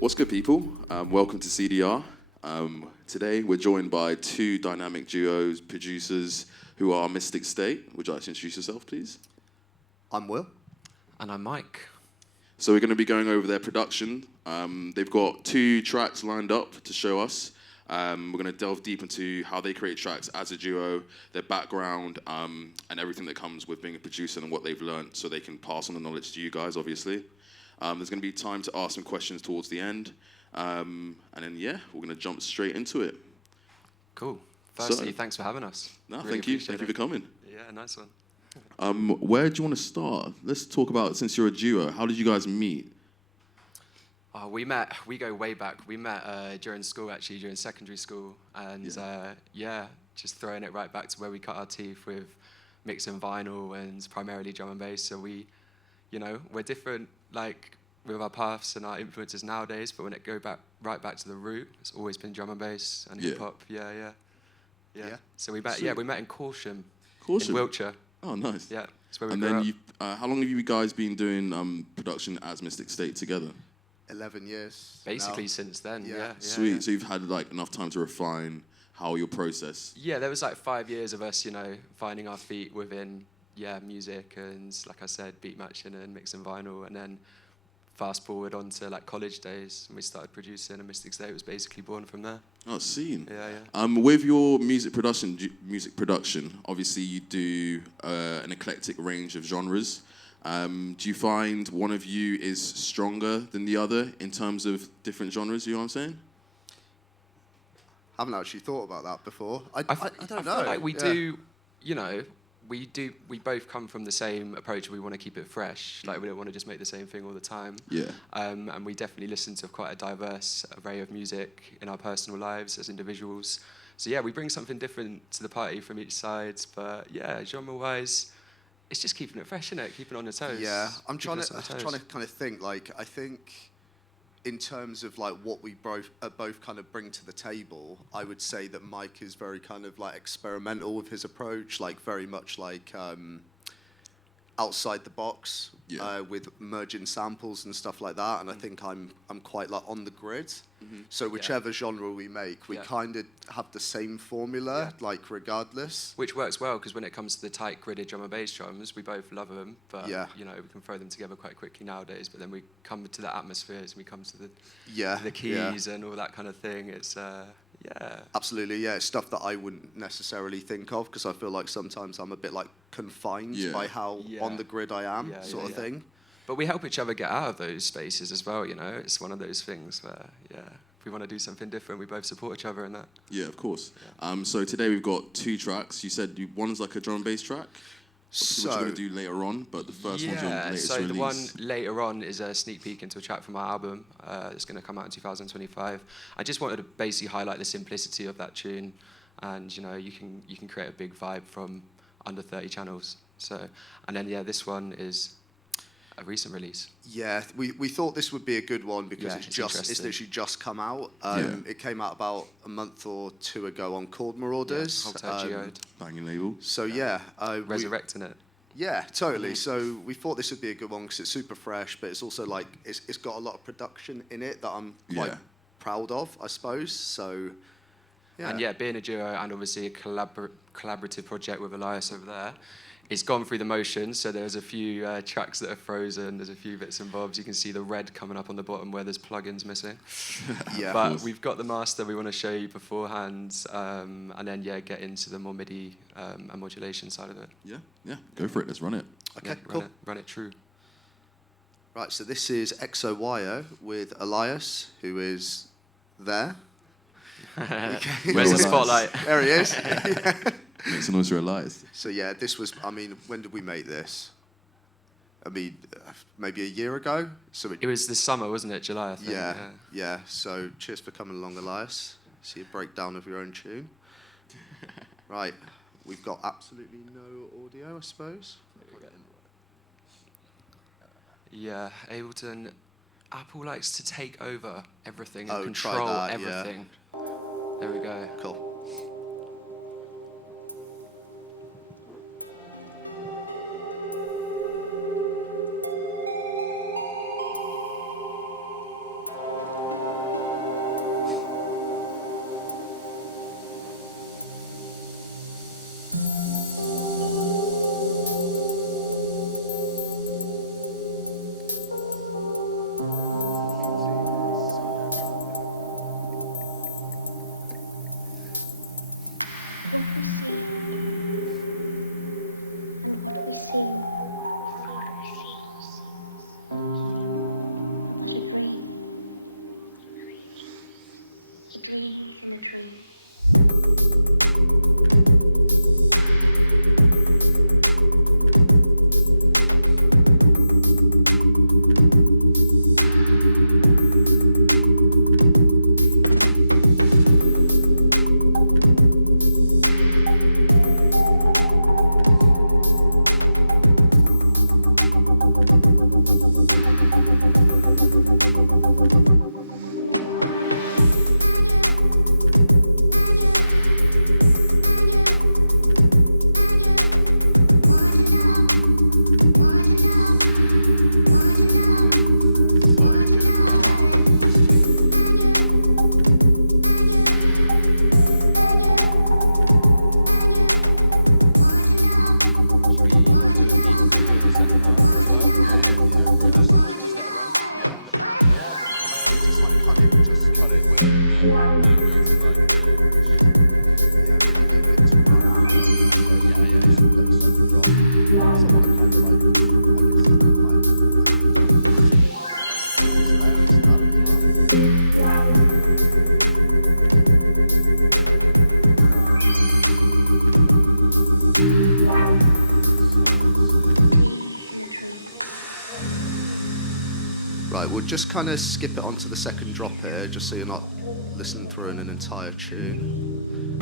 What's good, people? Welcome to CDR. Today we're joined by two dynamic duos, producers who are Mystic State. Would you like to introduce yourself, please? I'm Will. And I'm Mike. So we're going to be going over their production. They've got 2 tracks lined up to show us. We're going to delve deep into how they create tracks as a duo, their background, and everything that comes with being a producer and what they've learned so they can pass on the knowledge to you guys, obviously. There's going to be time to ask some questions towards the end. And then, we're going to jump straight into it. Cool. Firstly, thanks for having us. No, Really thank you. Thank you for coming. Yeah, nice one. Where do you want to start? Let's talk about, since you're a duo, how did you guys meet? We go way back. We met during school, actually, during secondary school. And just throwing it right back to where we cut our teeth with mixing vinyl and primarily drum and bass. So we're different, like, with our paths and our influences nowadays, but when it go back right back to the root, it's always been drum and bass and hip hop. Yeah. So we met. We met in Caution. In Wiltshire. Oh, nice. Yeah, that's where we and grew then up. How long have you guys been doing production as Mystic State together? 11 years. Basically now. since then. Yeah. Sweet. Yeah. So you've had like enough time to refine how your process. Yeah, there was like 5 years of us, finding our feet within music and, like I said, beat matching and mixing vinyl, and then fast forward on to like college days, and we started producing, and Mystic State was basically born from there. Oh, seen. Yeah. With your music production, obviously you do an eclectic range of genres. Do you find one of you is stronger than the other in terms of different genres? You know what I'm saying? I haven't actually thought about that before. I don't know. I feel like we do, we both come from the same approach. We want to keep it fresh. Like, we don't want to just make the same thing all the time. Yeah. And we definitely listen to quite a diverse array of music in our personal lives as individuals. So we bring something different to the party from each side. But genre-wise, it's just keeping it fresh, isn't it? Keeping it on the toes. Yeah, I'm trying to kind of think. Like, I think in terms of like what we both kind of bring to the table, I would say that Mike is very kind of like experimental with his approach, like very much like outside the box, with merging samples and stuff like that. And I think I'm quite like on the grid. Mm-hmm. So whichever genre we make, we kind of have the same formula, like regardless. Which works well, because when it comes to the tight gridded drum and bass drums, we both love them, but we can throw them together quite quickly nowadays. But then we come to the atmospheres, and we come to the keys and all that kind of thing. It's absolutely, it's stuff that I wouldn't necessarily think of, because I feel like sometimes I'm a bit like confined by how on the grid I am, sort of thing. But we help each other get out of those spaces as well, It's one of those things where, if we want to do something different, we both support each other in that. Yeah, of course. So today we've got 2 tracks. You said one's like a drum and bass track, which you're going to do later on, but the first one's your latest release. So the one later on is a sneak peek into a track from our album. It's going to come out in 2025. I just wanted to basically highlight the simplicity of that tune, and you can create a big vibe from under 30 channels. So, and then this one is a recent release. Yeah, we thought this would be a good one because it's literally just come out. It came out about a month or 2 ago on Chord Marauders. Banging label. So resurrecting it. Yeah, totally. So we thought this would be a good one because it's super fresh, but it's also like it's got a lot of production in it that I'm quite proud of, I suppose. So and being a duo and obviously a collaborative project with Elias over there, it's gone through the motions. So there's a few tracks that are frozen. There's a few bits and bobs. You can see the red coming up on the bottom where there's plugins missing. But we've got the master we want to show you beforehand, and then get into the more MIDI and modulation side of it. Yeah. Go for it. Let's run it. Okay, cool. Run it true. Right. So this is XOYO with Elias, who is there. Where's the spotlight? There he is. Make some noise for Elias. So this was, when did we make this? Maybe a year ago. So it was this summer, wasn't it? July, I think. Yeah. So cheers for coming along, Elias. See a breakdown of your own tune. Right. We've got absolutely no audio, I suppose. Yeah, Ableton. Apple likes to take over everything and control everything. Yeah. There we go. Cool. Right, we'll just kind of skip it onto the second drop here, just so you're not listening through an entire tune.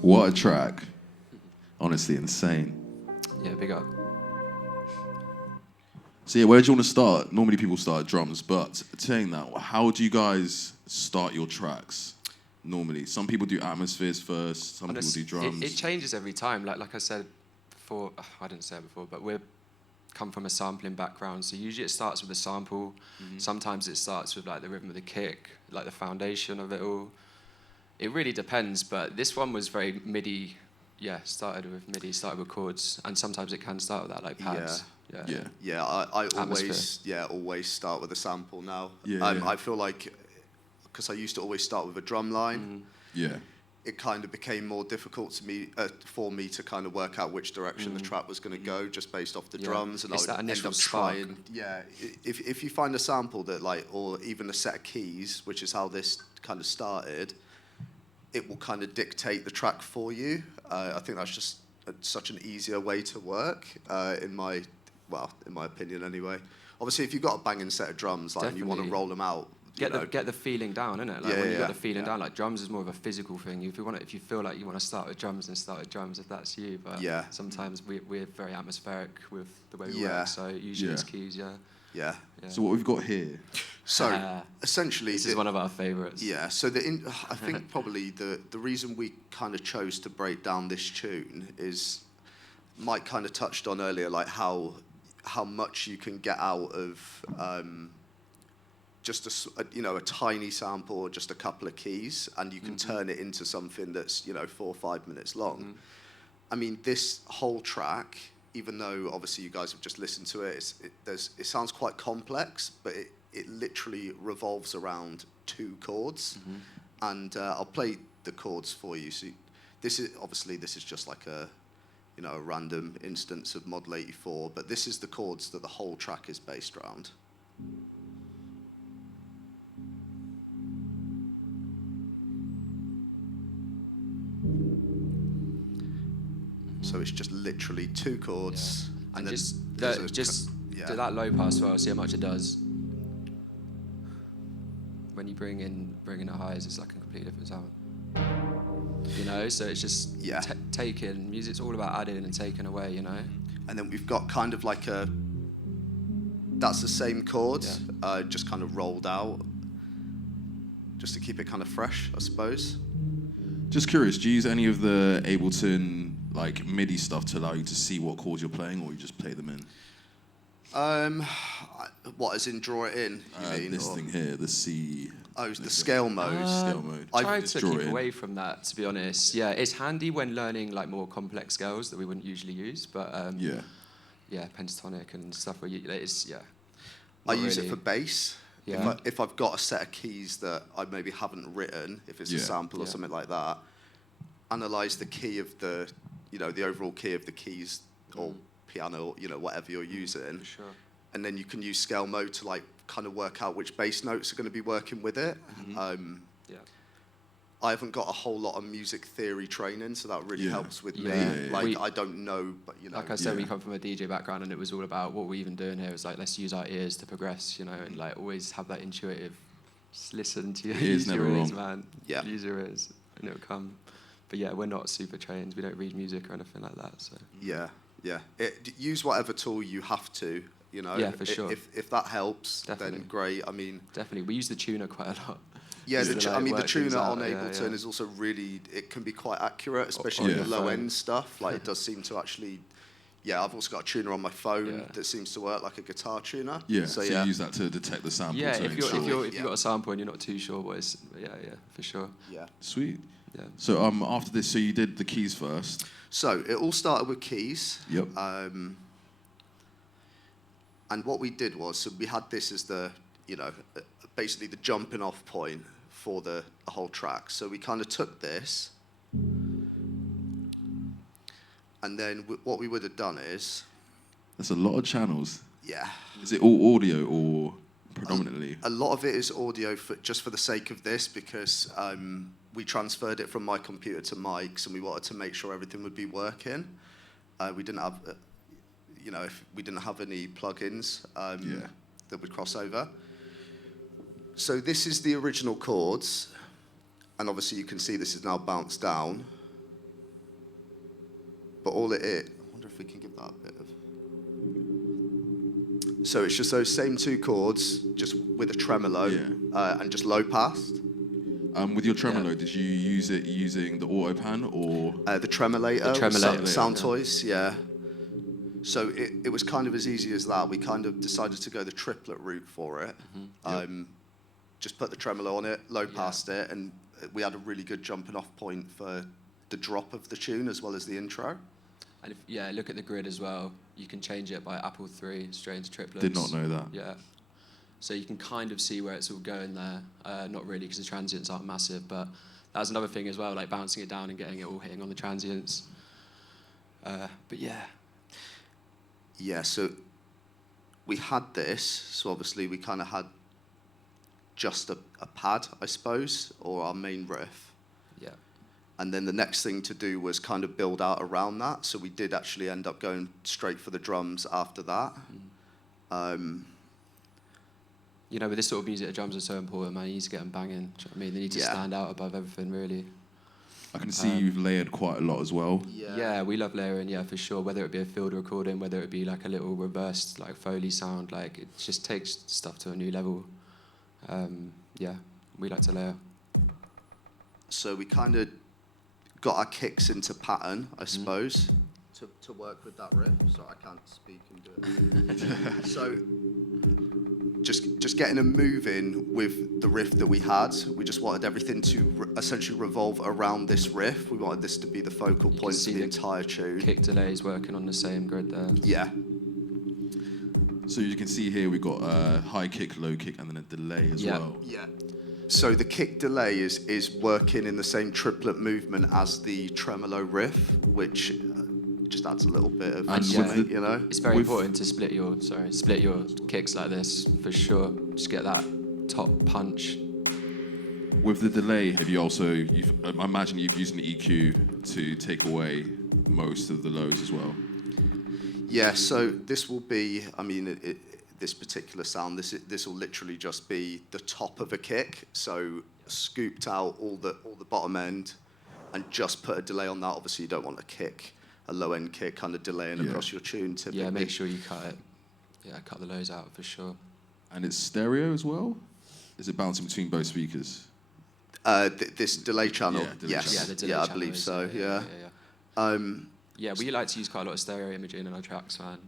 What a track. Honestly, insane. Yeah, big up. So yeah, where do you want to start? Normally people start at drums, but saying that, how do you guys start your tracks? Normally, some people do atmospheres first, some people do drums. It changes every time. Like I said before, I didn't say it before, but we're come from a sampling background, so usually it starts with a sample. Mm-hmm. Sometimes it starts with like the rhythm of the kick, like the foundation of it all. It really depends, but this one was very MIDI. Yeah, started with chords, and sometimes it can start with that, like pads. Yeah. I always start with a sample now. I feel like, because I used to always start with a drum line. It kind of became more difficult for me to kind of work out which direction the track was going to go, just based off the drums, and it's I would end up trying. If you find a sample that or even a set of keys, which is how this kind of started, it will kind of dictate the track for you. I think that's just such an easier way to work, in my opinion anyway. Obviously, if you've got a banging set of drums, and you want to roll them out, get the feeling down, innit? Like when you got the feeling down, like drums is more of a physical thing. If you feel like you want to start with drums, then start with drums if that's you. But sometimes we're very atmospheric with the way we work, so usually it's keys, Yeah. So what we've got here. So essentially, this is one of our favourites. Yeah. So I think probably the reason we kind of chose to break down this tune is Mike kind of touched on earlier, like how much you can get out of just a tiny sample or just a couple of keys, and you can turn it into something that's 4 or 5 minutes long. I mean, this whole track, even though obviously you guys have just listened to it, it sounds quite complex, but it literally revolves around 2 chords, and I'll play the chords for you. So this is just like a random instance of Model 84, but this is the chords that the whole track is based around. So it's just literally 2 chords, and then do that low pass well. See how much it does. When you bring in the highs, it's like a completely different sound. So it's just taking. Music's all about adding and taking away. And then we've got kind of like that's the same chord, just kind of rolled out, just to keep it kind of fresh, I suppose. Just curious, do you use any of the Ableton like MIDI stuff to allow you to see what chords you're playing, or you just play them in? What, as in draw it in, you mean? This thing here, the C. Oh, the scale mode. Scale mode. I tried to keep away from that, to be honest. Yeah, it's handy when learning like more complex scales that we wouldn't usually use, but pentatonic and stuff where I use it for bass. Yeah. If I've got a set of keys that I maybe haven't written, if it's a sample or something like that, analyze the key of the overall key of the keys or piano, whatever you're using. Sure. And then you can use scale mode to like kind of work out which bass notes are going to be working with it. I haven't got a whole lot of music theory training, so that really helps with me. I don't know, but Like I said, we come from a DJ background, and it was all about what we're even doing here is like, let's use our ears to progress, and like always have that intuitive, just listen to your ears, man. Yeah. Use your ears, and it'll come. But yeah, we're not super trained. We don't read music or anything like that. So Yeah. Use whatever tool you have to. You know. Yeah, for sure. If that helps, Definitely. then great. I mean. Definitely, we use the tuner quite a lot. Yeah, Just to, like, the work things tuner out. on Ableton is also really, it can be quite accurate, especially on the your low phone. end stuff. Like it does seem to actually, yeah, I've also got a tuner on my phone Yeah. that seems to work like a guitar tuner. Yeah, So so yeah, you use that to detect the sample. Yeah, to if you've ensure- got a sample and you're not too sure what it's, yeah, for sure. yeah. Sweet. Yeah. So after this, so you did the keys first. So it all started with keys. Yep. And what we did was, so we had this as the, basically the jumping off point for the whole track. So we kind of took this, and then what we would have done is, That's a lot of channels. yeah, Is it all audio or predominantly? a lot of it is audio just for the sake of this, because we transferred it from my computer to Mike's, and we wanted to make sure everything would be working. We didn't have, if we didn't have any plugins that would cross over. So this is the original chords, and obviously you can see this is now bounced down. But all it is, I wonder if we can give that a bit of. So it's just those same two chords, just with a tremolo and just low passed. With your tremolo, did you use it using the auto pan or? The tremolator, Sound Toys, yeah. So it was kind of as easy as that. We kind of decided to go the triplet route for it. Just put the tremolo on it, low passed it, and we had a really good jumping off point for the drop of the tune as well as the intro. And look at the grid as well. You can change it by Apple III straight into triplets. Did not know that. Yeah. So you can kind of see where it's all going there. Not really, because the transients aren't massive, but that was another thing as well, like bouncing it down and getting it all hitting on the transients. But yeah. Yeah, so we had this, so obviously we kind of had just a pad, I suppose, or our main riff. Yeah. And then the next thing to do was kind of build out around that, so we did actually end up going straight for the drums after that. With this sort of music, the drums are so important, man. You need to get them banging. Do you know what I mean? They need to stand out above everything, really. I can see you've layered quite a lot as well. Yeah, we love layering, for sure. Whether it be a field recording, whether it be like a little reversed, like Foley sound, like it just takes stuff to a new level. We like to layer. So we kind of got our kicks into pattern, I suppose, to work with that riff. Sorry, I can't speak and do it. So just getting them moving with the riff that we had. We just wanted everything to essentially revolve around this riff. We wanted this to be the focal point for the entire tune. Kick delays working on the same grid there. Yeah. So you can see here we've got a high kick, low kick, and then a delay as well. Yeah. So the kick delay is working in the same triplet movement as the tremolo riff, which just adds a little bit of It's very important to split your kicks like this for sure. Just get that top punch. With the delay, have you also? I imagine you've used an EQ to take away most of the lows as well. Yeah. So this will be. I mean, this particular sound. This will literally just be the top of a kick. So scooped out all the bottom end, and just put a delay on that. Obviously, you don't want a low end kick kind of delaying across your tune. Typically. Yeah, make sure you cut it. Yeah, cut the lows out for sure. And it's stereo as well. Is it bouncing between both speakers? This delay channel. Yes. Yeah, the delay I channel believe is, so. Yeah. Yeah, we like to use quite a lot of stereo imaging in our tracks, man.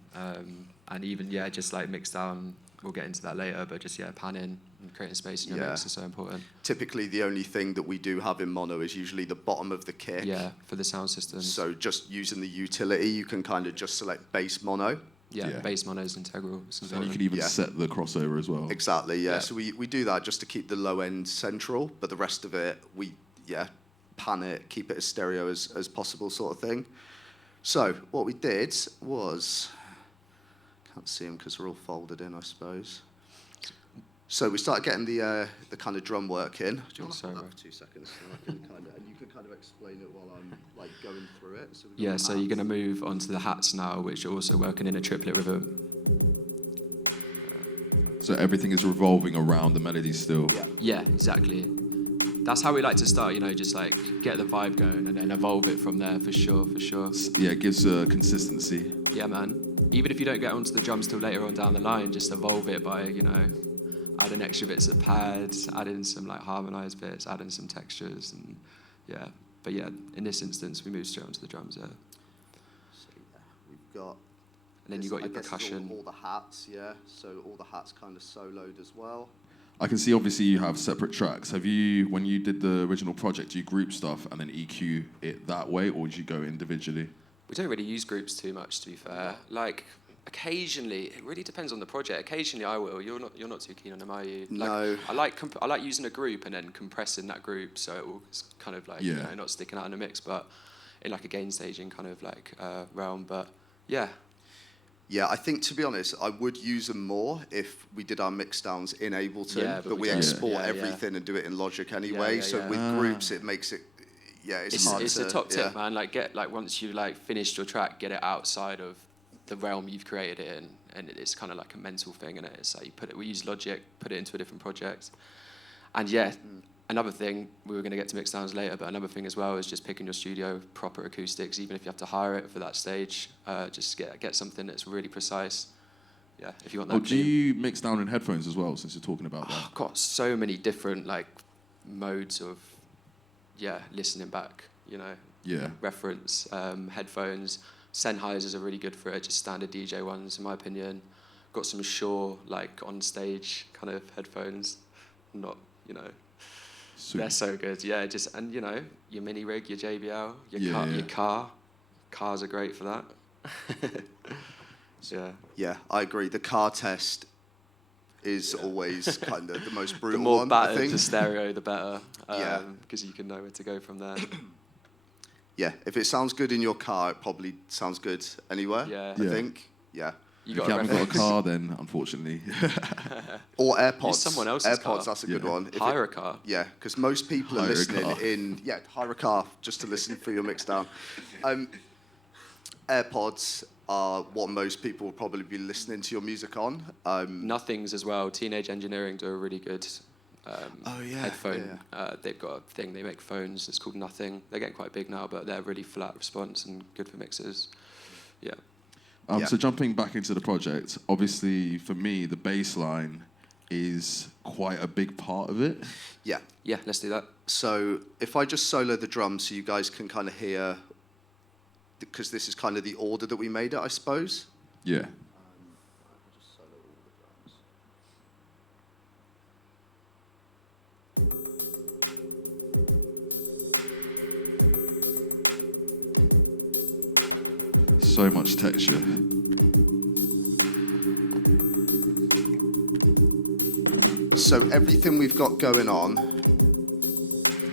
And even, just like mixdown, we'll get into that later, but just, panning and creating space in your mix is so important. Typically, the only thing that we do have in mono is usually the bottom of the kick. Yeah, for the sound system. So just using the utility, you can kind of just select bass mono. Yeah, bass mono is integral. And you can even set the crossover as well. Exactly, yeah. So we do that just to keep the low end central, but the rest of it, we, pan it, keep it as stereo as possible sort of thing. So what we did was, can't see them because they're all folded in, I suppose. So we started getting the kind of drum work in. Do you want to hold that for 2 seconds? And you can kind of explain it while I'm like going through it. So so you're going to move onto the hats now, which are also working in a triplet rhythm. So everything is revolving around the melody still. Yeah, exactly. that's how we like to start, just like get the vibe going and then evolve it from there, for sure. Yeah, it gives consistency. Yeah, man. Even if you don't get onto the drums till later on down the line, just evolve it by, adding extra bits of pads, adding some like harmonized bits, adding some textures, and yeah. But yeah, in this instance, we move straight onto the drums, yeah. So yeah, we've got... And then you got your percussion. All the hats, yeah. So all the hats kind of soloed as well. I can see obviously you have separate tracks. Have you, when you did the original project, you group stuff and then EQ it that way, or did you go individually? We don't really use groups too much, to be fair. Like, occasionally, it really depends on the project. Occasionally I will. You're not too keen on them, are you? No. I like using a group and then compressing that group so it will kind of like, not sticking out in the mix, but in like a gain staging kind of like realm. But yeah. Yeah, I think, to be honest, I would use them more if we did our mixdowns in Ableton, Yeah, but we export everything and do it in Logic anyway. So with groups, it makes it, it's hard it's to... a top tip, man. Like, once you like finished your track, get it outside of the realm you've created it in, and it's kind of like a mental thing, and it's like we use Logic, put it into a different project, and another thing, we were going to get to mixdowns later, but another thing as well is just picking your studio proper acoustics, even if you have to hire it for that stage. Just get something that's really precise. Yeah, if you want that. Do you mix down in headphones as well, since you're talking about that? I've got so many different like modes of listening back. Reference headphones. Sennheisers are really good for it. Just standard DJ ones, in my opinion. Got some Shure like on stage kind of headphones. Not Super. They're so good, yeah. And your mini rig, your JBL, your car. Cars are great for that. Yeah, I agree. The car test is always kind of the most brutal the more one. battered I think the stereo, the better. Because you can know where to go from there. Yeah, if it sounds good in your car, it probably sounds good anywhere. Yeah, I think. Yeah. If you haven't got a car, then unfortunately. Or AirPods. Use someone else's AirPods, car. that's a good one. Hire a car. Yeah, because most people are listening in... Yeah, hire a car just to listen for your mixdown. AirPods are what most people will probably be listening to your music on. Nothings as well. Teenage Engineering do a really good headphone. Yeah. They've got a thing, they make phones, it's called Nothing. They're getting quite big now, but they're really flat response and good for mixes. Yeah. So jumping back into the project, obviously for me, the bass line is quite a big part of it. Yeah. Yeah, let's do that. So if I just solo the drums so you guys can kind of hear, because this is kind of the order that we made it, I suppose. Yeah. So much texture. So everything we've got going on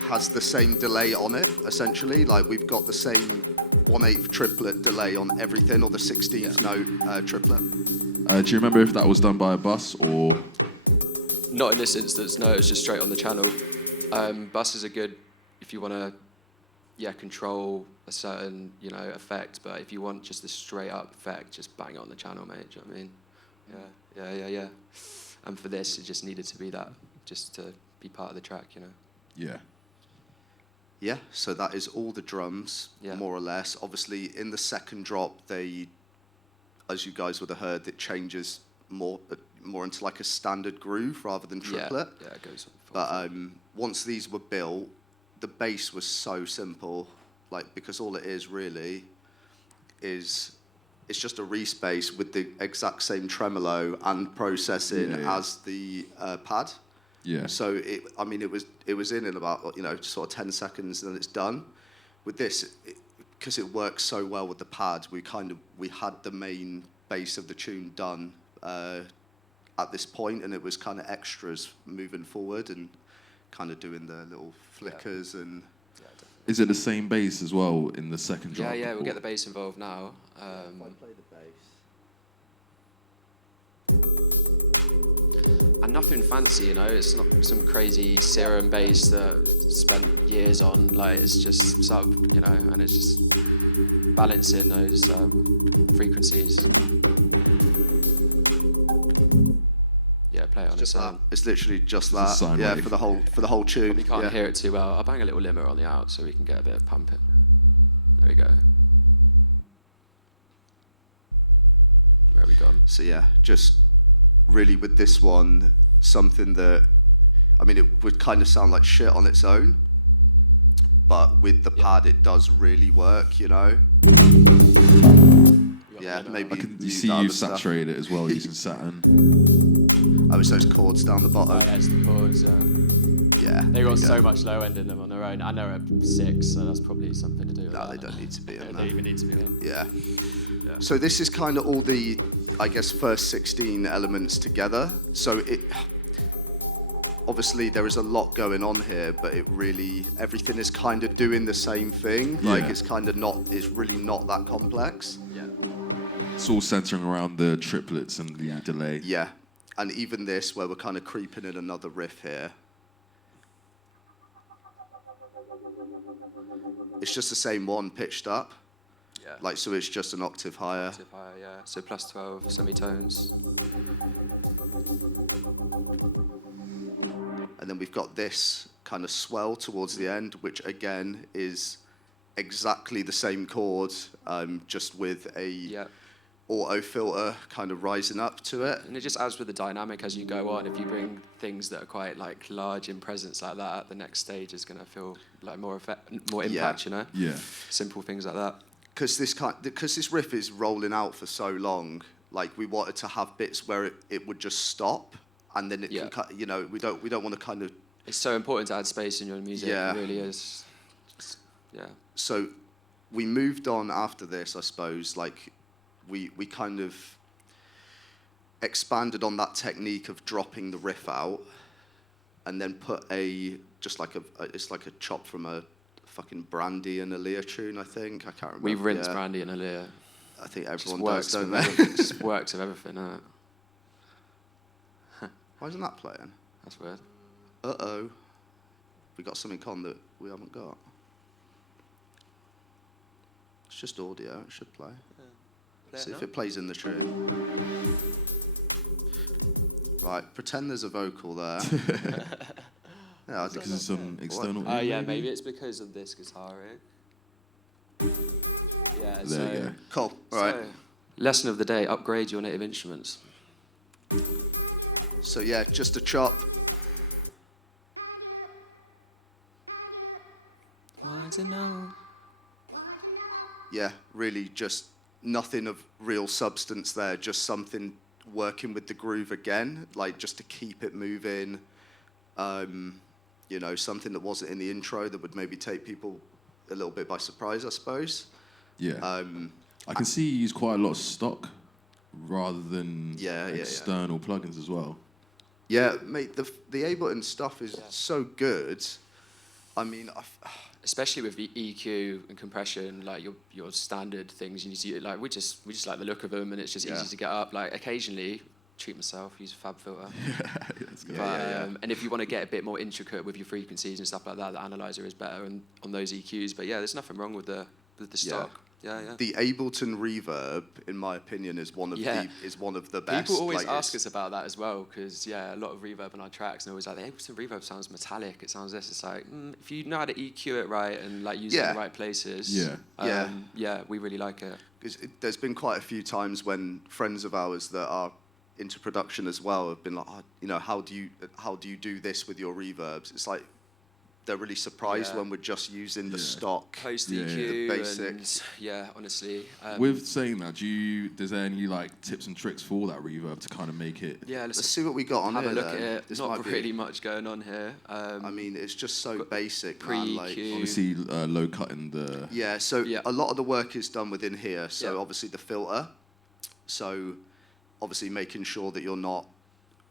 has the same delay on it, essentially. Like we've got the same 1/8 triplet delay on everything, or the 16th note triplet. Do you remember if that was done by a bus or? Not in this instance, no, it's just straight on the channel. Buses are good if you want to control a certain, effect, but if you want just a straight up effect, just bang it on the channel, mate. Do you know what I mean? Yeah. And for this, it just needed to be that, just to be part of the track, Yeah. Yeah, so that is all the drums, more or less. Obviously, in the second drop, they, as you guys would have heard, it changes more into like a standard groove rather than triplet. Yeah, it goes on. But once these were built, the bass was so simple, because all it is really is it's just a respace with the exact same tremolo and processing as the pad. Yeah. So it was in about sort of 10 seconds and then it's done. With this, because it works so well with the pad, we had the main bass of the tune done at this point, and it was kind of extras moving forward and kind of doing the little flickers and. Is it the same bass as well in the second drop? Yeah, we'll get the bass involved now. If I play the bass. And nothing fancy, it's not some crazy serum bass that spent years on. It's just sub, and it's just balancing those frequencies. Yeah, play it on Just its own. that. It's literally just a that. sine Yeah, wave. for the whole tune. We can't yeah. hear it too well. I'll bang a little limmer on the out so we can get a bit of pumping. There we go. Where are we gone? So yeah, just really with this one, something that, I mean, it would kind of sound like shit on its own, but with the pad, it does really work, you know? Yeah, maybe I can use see that you other stuff. saturated it as well using Saturn. Oh, it's those chords down the Oh, bottom. yeah, it's the chords. Yeah. They there got you so go. much low end in them on their own, and they're at 6, so that's probably something to do with No, that. they don't need to be in They there. don't even need to be on. Yeah. So this is kind of all the, I guess, first 16 elements together. So it, obviously there is a lot going on here, but it really, everything is kind of doing the same thing. Like Yeah. it's kind of not, it's really not that complex. Yeah. It's all centering around the triplets and the delay. Yeah. And even this, where we're kind of creeping in another riff here. It's just the same one pitched up. Yeah. Like, so it's just an octave higher. Octave higher, yeah. So plus 12 semitones. And then we've got this kind of swell towards the end, which again is exactly the same chord, just with a Yeah. auto filter kind of rising up to it. And it just adds with the dynamic as you go on. If you bring things that are quite like large in presence like that, the next stage is going to feel like more effect, more impact, you know? Yeah. Simple things like that. Because this riff is rolling out for so long, like we wanted to have bits where it would just stop, and then it Yeah. can, you know, we don't want to kind of. It's so important to add space in your music. Yeah. It really is. Yeah. So we moved on after this, I suppose. Like we kind of expanded on that technique of dropping the riff out, and then put it's like a chop from a fucking Brandy and Aaliyah tune. I think I can't remember. We rinsed yeah. Brandy and Aaliyah. I think Just everyone works does, don't with they? everything. Just works with everything, innit? Why isn't that playing? That's weird. Uh-oh. We got something on that we haven't got. It's just audio. It should play. See if it plays in the tune. Right, pretend there's a vocal there. Yeah, I think Because it's some external. Oh, yeah, maybe it's because of this guitar rig. Yeah, so... There you go. Cool. All right. So, lesson of the day, upgrade your native instruments. So yeah, just a chop. Want to know? Yeah, really just nothing of real substance there, just something working with the groove again, like just to keep it moving. You know, something that wasn't in the intro that would maybe take people a little bit by surprise, I suppose. Yeah. I can see you use quite a lot of stock rather than Yeah. external plugins as well. Yeah, mate, the Ableton stuff is so good. I mean, Especially with the EQ and compression, like your standard things, you need to like we just like the look of them, and it's just Yeah. easy to get up. Like occasionally, treat myself, use a fab filter. That's good. Yeah. And if you want to get a bit more intricate with your frequencies and stuff like that, the analyzer is better on those EQs. But yeah, there's nothing wrong with the stock. Yeah. The Ableton reverb, in my opinion, is one of the best. People always Like, ask us about that as well, because a lot of reverb on our tracks, and they're always like, the Ableton reverb sounds metallic. It sounds this. It's like if you know how to EQ it right and like use it in the right places. We really like it. 'Cause there's been quite a few times when friends of ours that are into production as well have been like, oh, you know, how do you do this with your reverbs? It's like they're really surprised when we're just using the stock. Post Yeah, EQ, the basics. and honestly. With saying that, is there any like tips and tricks for that reverb to kind of make it? Yeah, Let's see what we got on have here. a look then. at it. This Not might be- really much going on here. I mean, it's just so basic, man. pre-EQ. Like, Obviously, low cut in the. yeah, so Yeah. a lot of the work is done within here. So Yeah. obviously the filter. So obviously making sure that you're not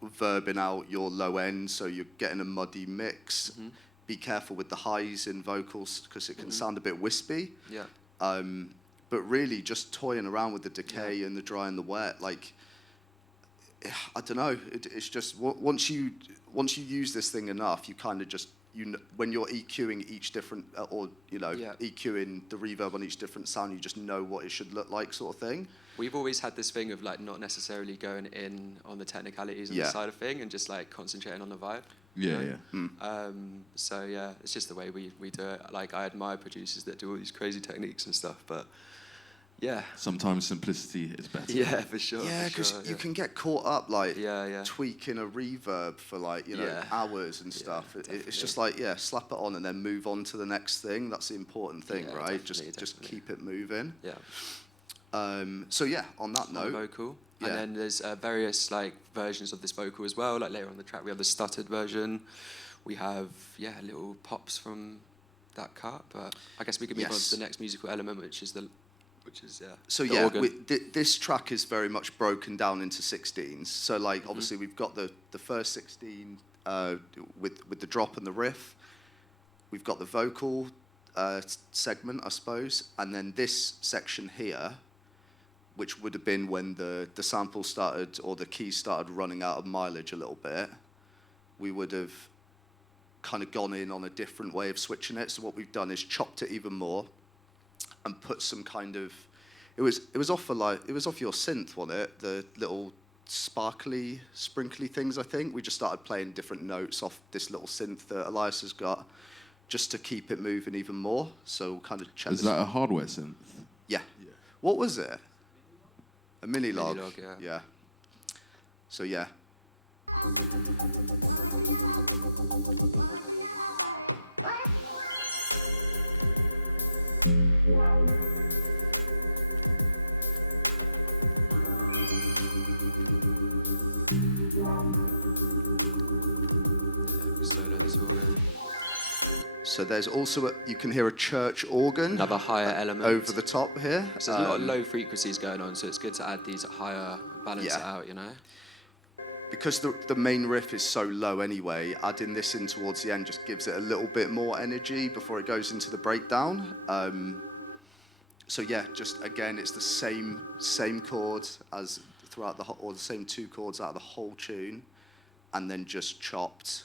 verbing out your low end, so you're getting a muddy mix. Mm-hmm. Be careful with the highs in vocals because it can sound a bit wispy. Yeah. But really just toying around with the decay and the dry and the wet, like, I don't know. It's just once you use this thing enough, you kind of just when you're EQing each different, or Yeah. EQing the reverb on each different sound, you just know what it should look like, sort of thing. We've always had this thing of like not necessarily going in on the technicalities on Yeah. the side of thing and just like concentrating on the vibe. Yeah, you know? yeah. So yeah, it's just the way we do it. Like I admire producers that do all these crazy techniques and stuff, but yeah. Sometimes simplicity is better. Yeah, for sure. Yeah, for because sure, you can get caught up like Yeah. tweaking a reverb for like Yeah. hours and Yeah, stuff. It's definitely. just like slap it on and then move on to the next thing. That's the important thing, Yeah, right? definitely, Just definitely. keep it moving. Yeah. So yeah, on that On note, vocal. yeah. And then there's various like versions of this vocal as well. Like later on the track, we have the stuttered version. We have little pops from that cut. But I guess we can move on Yes. to the next musical element, which is So the yeah, organ. this track is very much broken down into 16s. So like obviously we've got the first 16 with the drop and the riff. We've got the vocal segment, I suppose, and then this section here, which would have been when the sample started or the keys started running out of mileage a little bit. We would have kind of gone in on a different way of switching it. So what we've done is chopped it even more and put some kind of it was off your synth, wasn't it? The little sparkly, sprinkly things, I think. We just started playing different notes off this little synth that Elias has got, just to keep it moving even more. So we'll kind of check. Is that a hardware synth? Yeah. What was it? A mini log. Yeah. So yeah. Solo this organ. So there's also you can hear a church organ. Another higher element over the top here. So there's a lot of low frequencies going on, so it's good to add these higher, balance it out, Because the main riff is so low anyway, adding this in towards the end just gives it a little bit more energy before it goes into the breakdown. So yeah, just again, it's the same chords as throughout or the same two chords out of the whole tune, and then just chopped.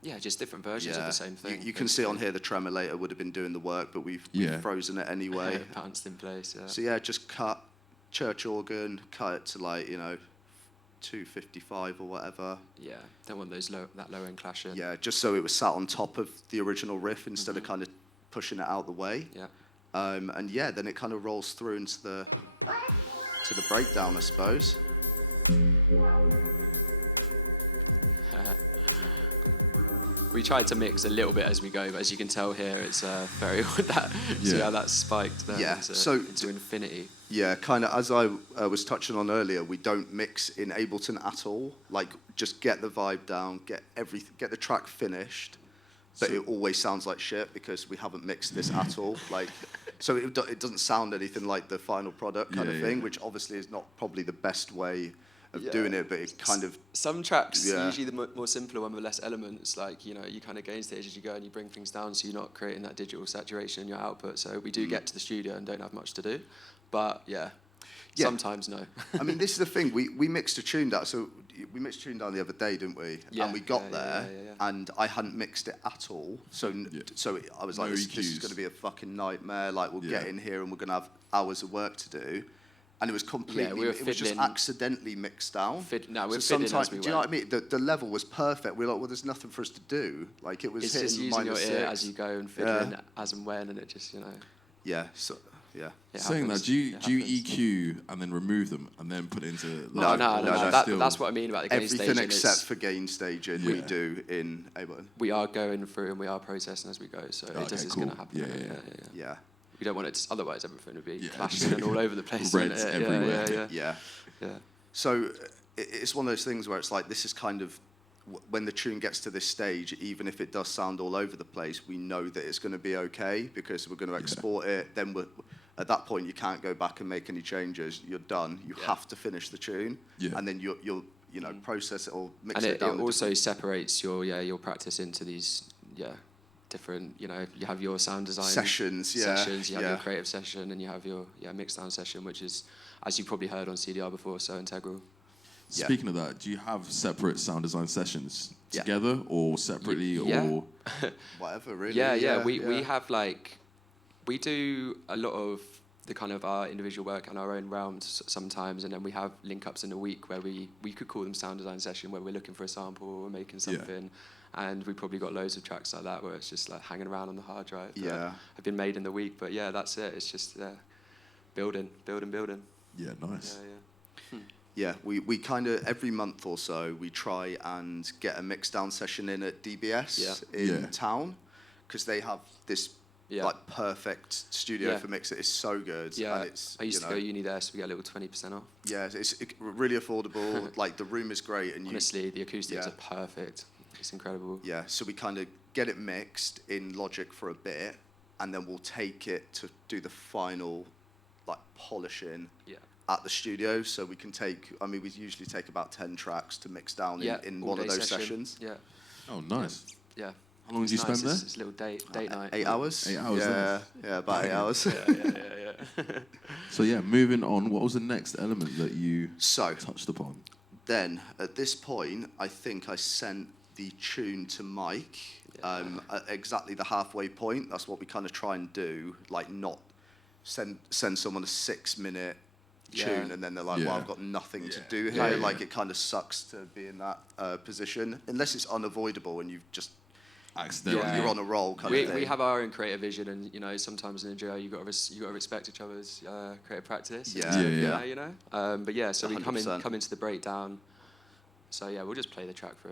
Yeah, just different versions of the same thing. You can see on here the tremolator would have been doing the work, but we've frozen it anyway. Pounced in place, yeah. So yeah, just cut church organ, cut it to like, 255 or whatever. Yeah, don't want that low end clashing. Yeah, just so it was sat on top of the original riff instead of kind of pushing it out the way. Yeah. And yeah, then it kind of rolls through into the breakdown, I suppose. We tried to mix a little bit as we go, but as you can tell here, it's very that. See how that's spiked there into infinity. Yeah, kind of as I was touching on earlier, we don't mix in Ableton at all. Like, just get the vibe down, get the track finished, but it always sounds like shit because we haven't mixed this at all. Like, so it doesn't sound anything like the final product kind of thing, which obviously is not probably the best way of doing it, but it kind of... Some tracks, usually the more simpler one with less elements, like, you kind of gain stage as you go and you bring things down so you're not creating that digital saturation in your output. So we do get to the studio and don't have much to do. But, sometimes no. I mean, this is the thing. We mixed a tune down. So we mixed a tune down the other day, didn't we? Yeah. And we got there, and I hadn't mixed it at all. So I was like, this is going to be a fucking nightmare. Like, we'll get in here and we're going to have hours of work to do. And it was completely, it was just accidentally mixed down. We're fiddling as we do you know what I mean? The level was perfect. We were like, well, there's nothing for us to do. Like, it was it's hitting just using your ear -6. as you go and fiddling as and when, and it just, Yeah, so, yeah. Saying that, do you EQ and then remove them and then put it into live? No. That's what I mean about the gain staging. Everything except for gain staging we do in Ableton. We are going through and we are processing as we go, so it's going to happen. Yeah. We don't want it to, otherwise everything would be clashing and all over the place. Reds everywhere. Yeah. So it's one of those things where it's like, this is kind of, when the tune gets to this stage, even if it does sound all over the place, we know that it's going to be okay because we're going to export it. Then at that point, you can't go back and make any changes. You're done. You have to finish the tune, and then you'll process it or mix it down. And it also separates your practice into these different, you have your sound design sessions, you have your creative session, and you have your mixdown session, which is, as you probably heard on CDR before, so integral. Speaking of that, do you have separate sound design sessions together or separately or whatever, really. Yeah. We have like, we do a lot of the kind of our individual work on our own realms sometimes, and then we have link-ups in the week where we could call them sound design session, where we're looking for a sample or we're making something, and we probably got loads of tracks like that where it's just like hanging around on the hard drive that have been made in the week. But yeah, that's it. It's just building. Yeah, nice. Yeah, we kind of, every month or so, we try and get a mixdown session in at DBS in town, because they have this like perfect studio for mix. It is so good. Yeah, and it's, I used to go uni there, so we get a little 20% off. Yeah, it's really affordable. Like, the room is great. And honestly, the acoustics are perfect. It's incredible. Yeah, so we kind of get it mixed in Logic for a bit, and then we'll take it to do the final, like, polishing at the studio. So we can take, I mean, we usually take about 10 tracks to mix down in one of those sessions. Yeah. Oh, nice. Yeah. How long did you spend there? It's a little date night. 8 hours. 8 hours. Yeah, about 8 hours. Yeah. So yeah, moving on. What was the next element that you touched upon? Then at this point, I think I sent the tune to Mike at exactly the halfway point. That's what we kind of try and do, like not send someone a 6-minute tune and then they're like, well, I've got nothing to do here. Like, it kind of sucks to be in that position, unless it's unavoidable and you've just you're on a roll kind of thing. We have our own creative vision, and you know, sometimes in a duo you got to respect each other's creative practice. Yeah. You know, but yeah, so 100%. we come into the breakdown. So yeah, we'll just play the track for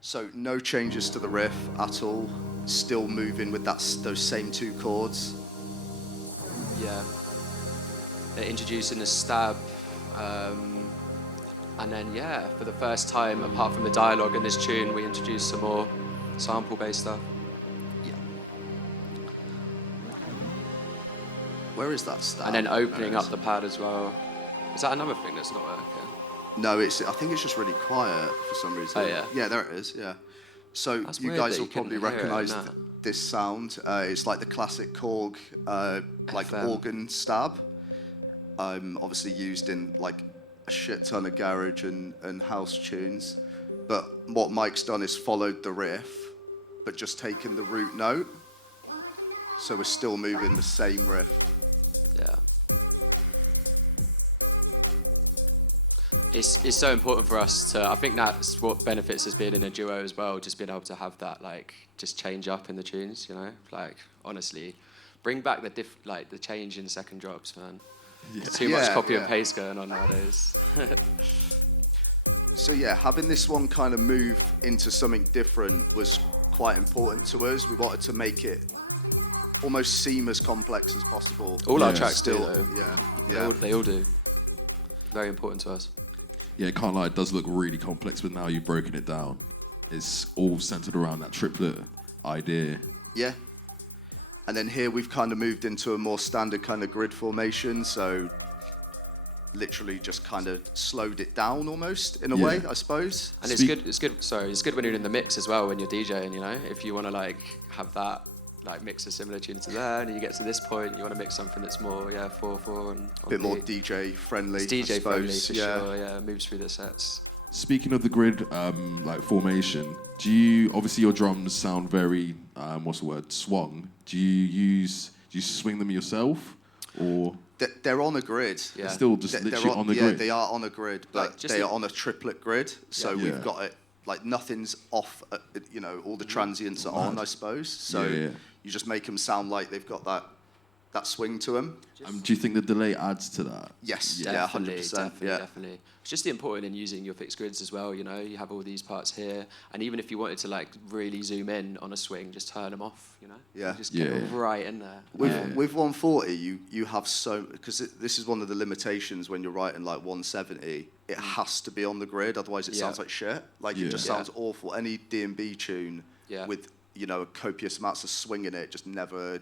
So no changes to the riff at all. Still moving with those same 2 chords. Yeah. Introducing the stab, and then for the first time, apart from the dialogue in this tune, we introduce some more sample-based stuff. Yeah. Where is that stab? And then opening up the pad as well. Is that another thing that's not working? No, I think it's just really quiet for some reason. Oh yeah. Yeah, there it is. Yeah. So That's you guys will probably recognise this sound. It's like the classic Korg, like FM. organ stab. Obviously used in like a shit ton of garage and house tunes. But what Mike's done is followed the riff, but just taken the root note. So we're still moving the same riff. Yeah. It's so important for us to, I think that's what benefits us being in a duo as well, just being able to have that, like, just change up in the tunes, you know? Like, honestly, bring back the change in second drops, man. Yeah. There's too much copy and paste going on nowadays. So yeah, having this one kind of move into something different was quite important to us. We wanted to make it almost seem as complex as possible. All our tracks do, though. Yeah. They all do. Very important to us. Yeah, can't lie, it does look really complex, but now you've broken it down. It's all centered around that triplet idea. Yeah. And then here we've kind of moved into a more standard kind of grid formation, so literally just kind of slowed it down almost, in a way, I suppose. And it's good when you're in the mix as well, when you're DJing, you know? If you want to, like, have that, like, mix a similar tune to there, and you get to this point, you want to mix something that's more, 4/4 and a bit more DJ friendly. It's DJ friendly for sure. Yeah, moves through the sets. Speaking of the grid, like formation, obviously your drums sound very, swung. Do you swing them yourself, or? They're on a grid. Yeah. They're still just literally on the grid. Yeah, they are on a grid, but they are on a triplet grid. So we've got it, like, nothing's off, all the transients are on, I suppose. So you just make them sound like they've got that swing to them. Do you think the delay adds to that? Yes, definitely, 100%. Definitely. It's just important in using your fixed grids as well, you know, you have all these parts here, and even if you wanted to, like, really zoom in on a swing, just turn them off, you know? Yeah. Just get it right in there. With 140, you have because this is one of the limitations when you're writing, like, 170, it has to be on the grid, otherwise it sounds like shit. Like, it just sounds awful. Any D&B tune with, copious amounts of swing in it just never...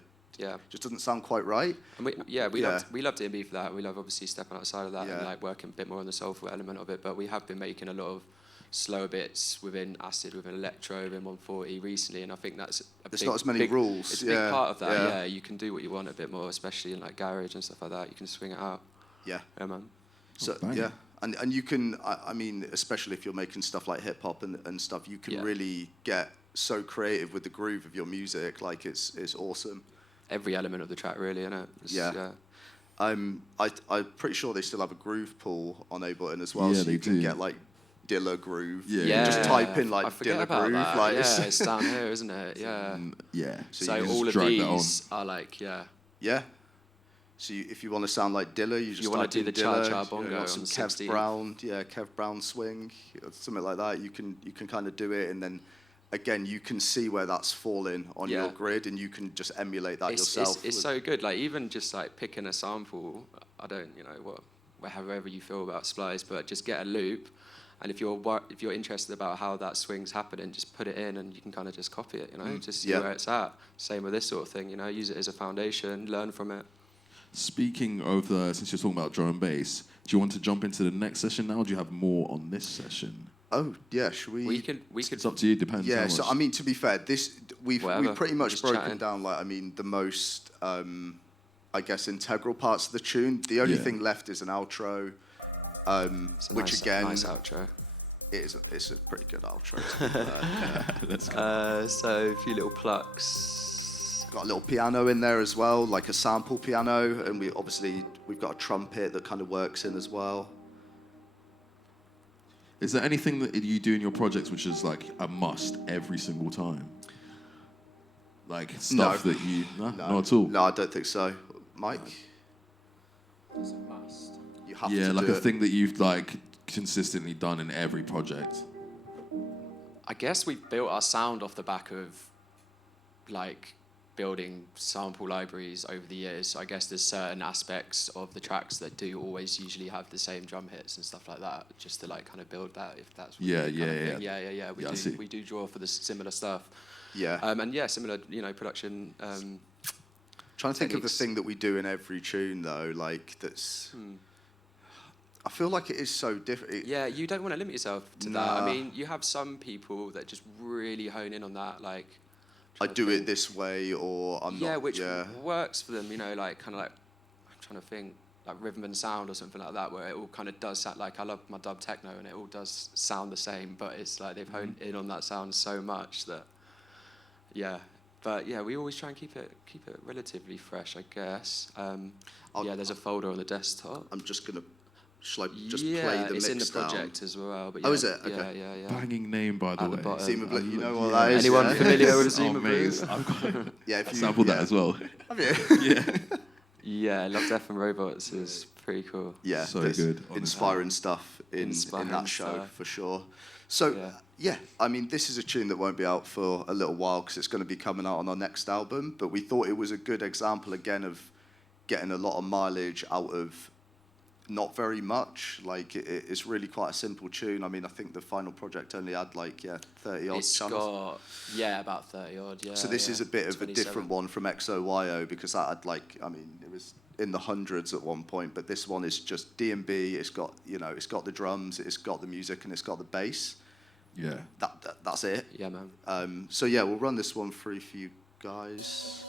just doesn't sound quite right. And we love D&B for that. We love obviously stepping outside of that and like working a bit more on the soulful element of it. But we have been making a lot of slower bits within acid, within electro, within 140 recently, and I think that's there's not as many rules. It's a big part of that. Yeah, you can do what you want a bit more, especially in like garage and stuff like that. You can swing it out. Yeah, man. So And you can, I mean, especially if you're making stuff like hip hop and stuff, you can really get so creative with the groove of your music. Like it's awesome. Every element of the track, really, isn't it? Yeah. I'm pretty sure they still have a groove pool on Ableton as well, Yeah, so you can do. get like Dilla groove. Yeah. You can just type in like I forget Dilla about groove. that. Like Yeah, it's down here, isn't it? Yeah. Yeah. So you all just of drag that on. these are like, yeah. So if you want to sound like Dilla, you just wanna type do in the Dilla. cha-cha bongo you want on some the Kev 16. Brown, Kev Brown swing, something like that. You can kind of do it, and then again you can see where that's falling on your grid, and you can just emulate that yourself. It's so good. Like even just like picking a sample. I don't, however you feel about splice, but just get a loop. And if you're interested about how that swing's happening, just put it in, and you can kind of just copy it. Just see where it's at. Same with this sort of thing. Use it as a foundation, learn from it. Speaking of, since you're talking about drum and bass, do you want to jump into the next session now? Or do you have more on this session? Oh yeah, should we? We could. It's up to you. Depends. Yeah. how So much. I mean, to be fair, we've pretty much Just broken chatting. down like the most I guess integral parts of the tune. The only thing left is an outro, It's a which nice outro. it's a pretty good outro. To be fair. Let's go. So a few little plucks. Got a little piano in there as well, like a sample piano, and we've got a trumpet that kind of works in as well. Is there anything that you do in your projects which is like a must every single time? Like stuff that you... No, not at all? No, I don't think so. Mike? It's a must. You have Yeah, to like do a it. thing that you've like consistently done in every project. I guess we built our sound off the back of like building sample libraries over the years. So I guess there's certain aspects of the tracks that do always usually have the same drum hits and stuff like that, just to like kind of build that. If that's what Yeah, you kind of yeah. think. We do draw for the similar stuff. Yeah. And similar production. Trying to think of the techniques. thing that we do in every tune though, like that's. I feel like it is so different. Yeah, you don't want to limit yourself to that. Nah. I mean, you have some people that just really hone in on that, like. I do it this way, or I'm not. Yeah, which works for them, like kind of like, I'm trying to think, like rhythm and sound or something like that, where it all kind of does sound like, I love my dub techno and it all does sound the same, but it's like they've honed in on that sound so much that, But yeah, we always try and keep it relatively fresh, I guess. There's a folder on the desktop. I'm just gonna. Shall I just yeah, play the it's in the mixdown? project as well. But Oh, is it? Okay. Yeah. Banging name, by the At the way. bottom. Zima Blue, you know what Yeah. that is? Anyone yeah? familiar with the Oh, Zima mate, Blue? I've got Yeah, if you sampled that as well. Have you? Yeah. Yeah, Love, Death and Robots is pretty cool. Yeah, So there's good. inspiring stuff in Inspiring that show stuff. for sure. So I mean, this is a tune that won't be out for a little while because it's going to be coming out on our next album. But we thought it was a good example again of getting a lot of mileage out of not very much. Like it's really quite a simple tune. I mean, I think the final project only had 30 odd It's channels. got about 30 odd. Yeah. So this is a bit of a 27. different one from XOYO because that had it was in the hundreds at one point, but this one is just D&B. It's got it's got the drums, it's got the music, and it's got the bass. Yeah. That's it. Yeah, man. So yeah, we'll run this one through for you guys.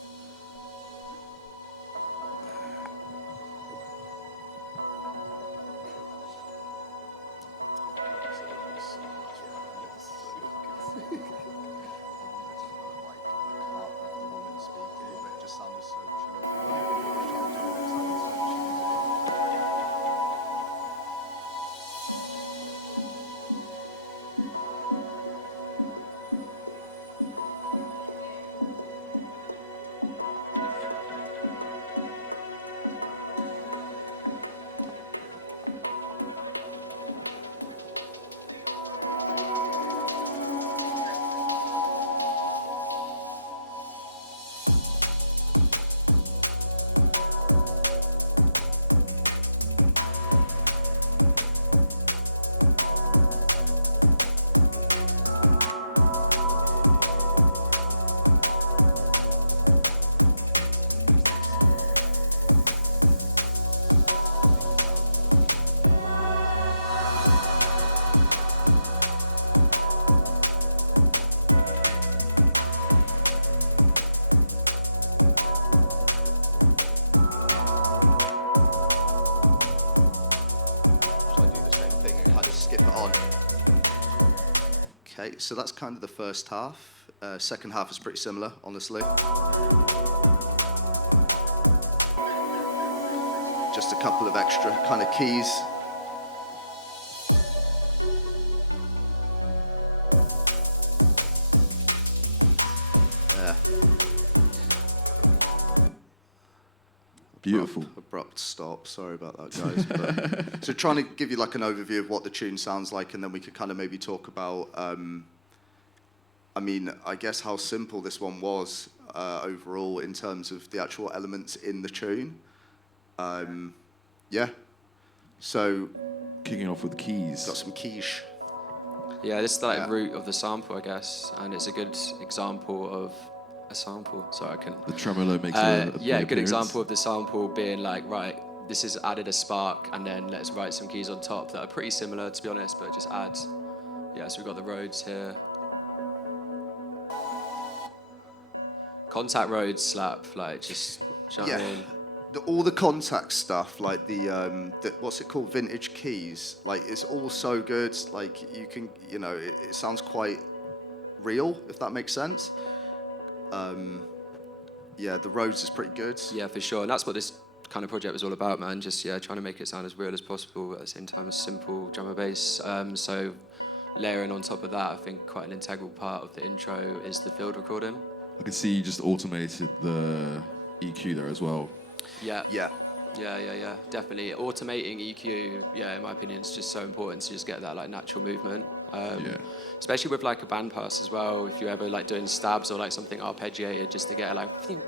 Okay, so that's kind of the first half. Second half is pretty similar, honestly. Just a couple of extra kind of keys. Yeah. Beautiful. Abrupt stop. Sorry about that, guys. But, so trying to give you like an overview of what the tune sounds like, and then we could kind of maybe talk about, I mean, I guess how simple this one was overall in terms of the actual elements in the tune. Yeah. So Kicking off with keys. got some quiche. Yeah, this is like Yeah. root of the sample, I guess, and it's a good example of a sample. Sorry, I couldn't. The tremolo makes Yeah, a good appearance. example of the sample being like, right, this has added a spark, and then let's write some keys on top that are pretty similar, to be honest, but just add. Yeah, so we've got the Rhodes here. Contact Rhodes slap, like just, do you know what I mean? All the contact stuff, like the what's it called, vintage keys, like it's all so good. Like you can, you know, it sounds quite real, if that makes sense. Yeah, the Rhodes is pretty good. Yeah, for sure. And that's what this kind of project was all about, man. Just, yeah, trying to make it sound as real as possible, but at the same time as simple drum and bass. So layering on top of that, I think quite an integral part of the intro is the field recording. I can see you just automated the EQ there as well. Yeah. Yeah. Yeah. Definitely. Automating EQ, yeah, in my opinion, is just so important to just get that like natural movement. Yeah. Especially with like a bandpass as well. If you're ever like doing stabs or like something arpeggiated, just to get like, and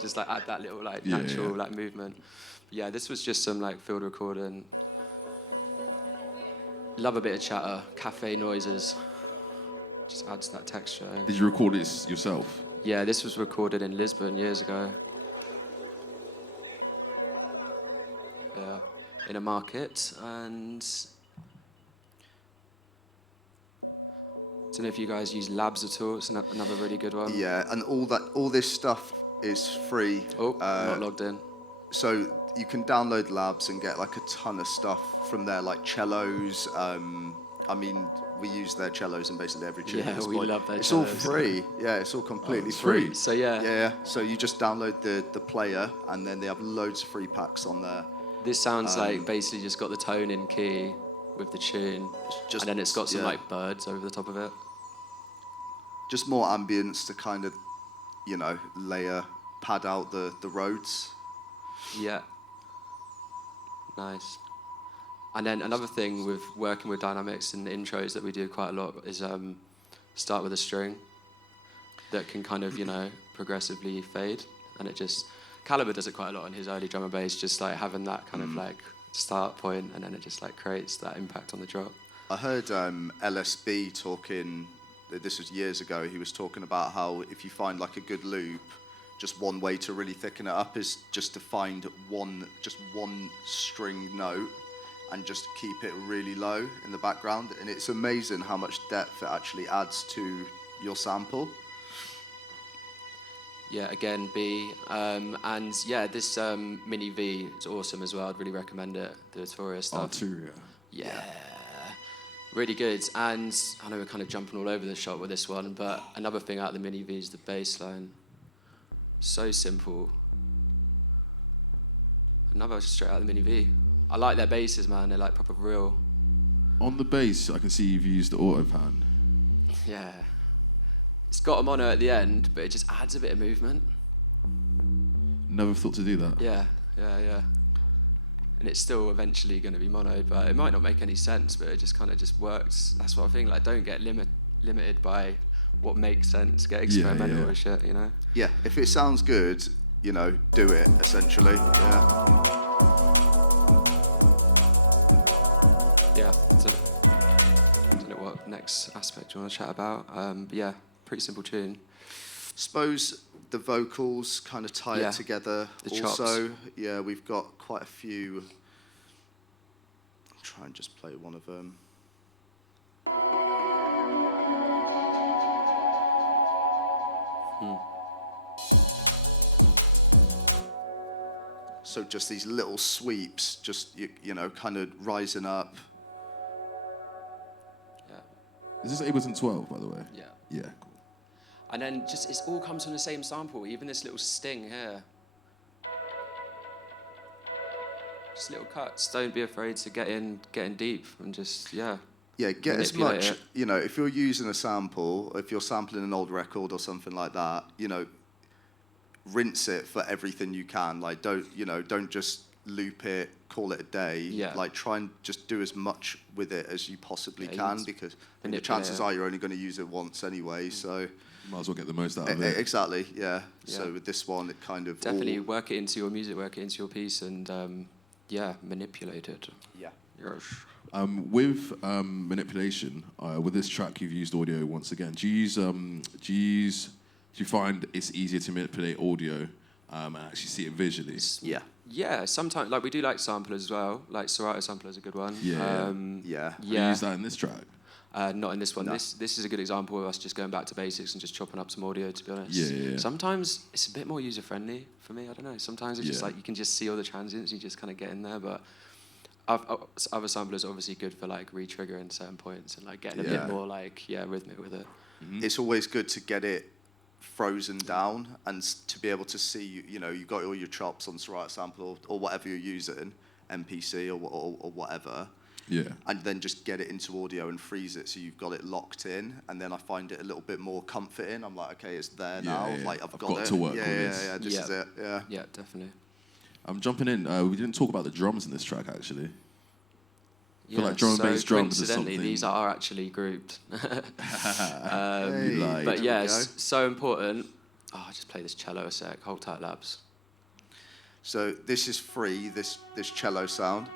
just like add that little like natural like movement. But yeah, this was just some like field recording. Love a bit of chatter, cafe noises. Just adds that texture. Did you record this yourself? Yeah, this was recorded in Lisbon years ago. Yeah, in a market, and I don't know if you guys use Labs at all. It's another really good one. Yeah, and all this stuff is free. Oh, I'm not logged in. So you can download Labs and get like a ton of stuff from there, like cellos. I mean, we use their cellos in basically every tune. Yeah, at this we point. love their It's cellos. all free. Yeah, it's all completely it's free. free. So yeah, Yeah. So you just download the player, and then they have loads of free packs on there. this sounds like basically just got the tone in key with the tune, Just- and then it's got some yeah. like birds over the top of it. Just more ambience to kind of, you know, pad out the Rhodes. Yeah. Nice. And then another thing with working with dynamics and intros that we do quite a lot is start with a string that can kind of, you know, progressively fade. And it just, Calibre does it quite a lot on his early drum and bass, just like having that kind of like start point, and then it just like creates that impact on the drop. I heard LSB talking, this was years ago, he was talking about how if you find like a good loop, just one way to really thicken it up is just to find one string note and just keep it really low in the background. And it's amazing how much depth it actually adds to your sample. Yeah, again, B. And yeah, this Mini V is awesome as well. I'd really recommend it, the Arturia stuff. Arturia. Yeah. Really good. And I know we're kind of jumping all over the shot with this one, but another thing out of the Mini V is the bass line. So simple. Another straight out of the Mini V. I like their basses, man. They're like proper real. On the bass, I can see you've used the auto pan. Yeah. It's got a mono at the end, but it just adds a bit of movement. Never thought to do that. Yeah. And it's still eventually going to be mono, but it might not make any sense, but it just kind of just works. That's what I think. Like, don't get limited by what makes sense. Get experimental with shit, you know? Yeah, if it sounds good, you know, do it, essentially. Yeah. Yeah. So, I don't know what next aspect you want to chat about. But yeah, pretty simple tune. Suppose the vocals kind of tie Yeah, it together. the Also, yeah, we've got quite a few. I'll try and just play one of them. So just these little sweeps, just you know, kind of rising up. Yeah. Is this Ableton 12, by the way? Yeah. Yeah, cool. And then just it all comes from the same sample. Even this little sting here. Just little cuts. Don't be afraid to get in deep and just Yeah, get as much, if you're using a sample, if you're sampling an old record or something like that, rinse it for everything you can. Like, don't just loop it, call it a day. Yeah. Like, try and just do as much with it as you possibly Yeah, can, because the chances are you're only going to use it once anyway, so... Might as well get the most out of it. Exactly, yeah. So with this one, it kind of... Definitely work it into your music, work it into your piece, and, manipulate it. Yeah. Yes. With manipulation, with this track, you've used audio once again. Do you find it's easier to manipulate audio and actually see it visually? Yeah. Yeah, sometimes, like, we do like samplers as well. Like, Serato sampler is a good one. Yeah. Yeah. You use that in this track? Not in this one. No. This is a good example of us just going back to basics and just chopping up some audio, to be honest. Yeah. Sometimes it's a bit more user-friendly for me. I don't know. Sometimes it's just like you can just see all the transients, you just kind of get in there. But other samplers are obviously good for, like, re-triggering certain points and, like, getting a bit more, like, rhythmic with it. Mm-hmm. It's always good to get it frozen down and to be able to see, you've got all your chops on Serato sample or whatever you're using, MPC or whatever. Yeah. And then just get it into audio and freeze it so you've got it locked in. And then I find it a little bit more comforting. I'm like, okay, it's there now. Yeah. Like, I've got it. to work with this. Yeah, this is it. Yeah. Yeah, definitely. I'm jumping in. We didn't talk about the drums in this track, actually. I feel like drum and bass drums is something... these are actually grouped. Hey, but yeah, it's so important. Oh, I'll just play this cello a sec. Hold tight, labs. So this is free, this cello sound.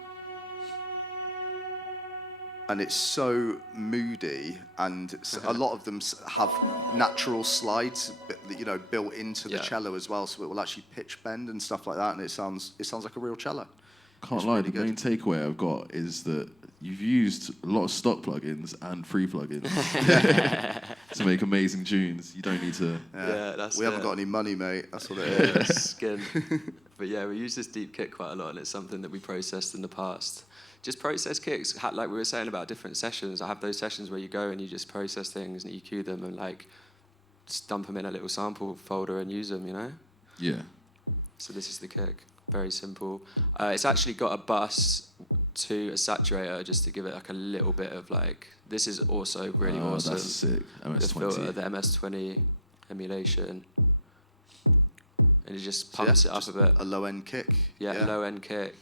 And it's so moody, and a lot of them have natural slides, built into the cello as well, so it will actually pitch bend and stuff like that, and it sounds like a real cello. Can't lie, the main takeaway I've got is that you've used a lot of stock plugins and free plugins to make amazing tunes. You don't need to... We haven't got any money, mate. That's what it is. Skin. But yeah, we use this deep kick quite a lot, and it's something that we processed in the past. Just process kicks, like we were saying about different sessions. I have those sessions where you go and you just process things and EQ them and, like, just dump them in a little sample folder and use them, Yeah. So this is the kick. Very simple. It's actually got a bus to a saturator just to give it, like, a little bit of, like... This is also really awesome. That's sick. MS-20. The filter, the MS-20 emulation. And it just pumps it up a bit. A low-end kick. Yeah, low-end kick.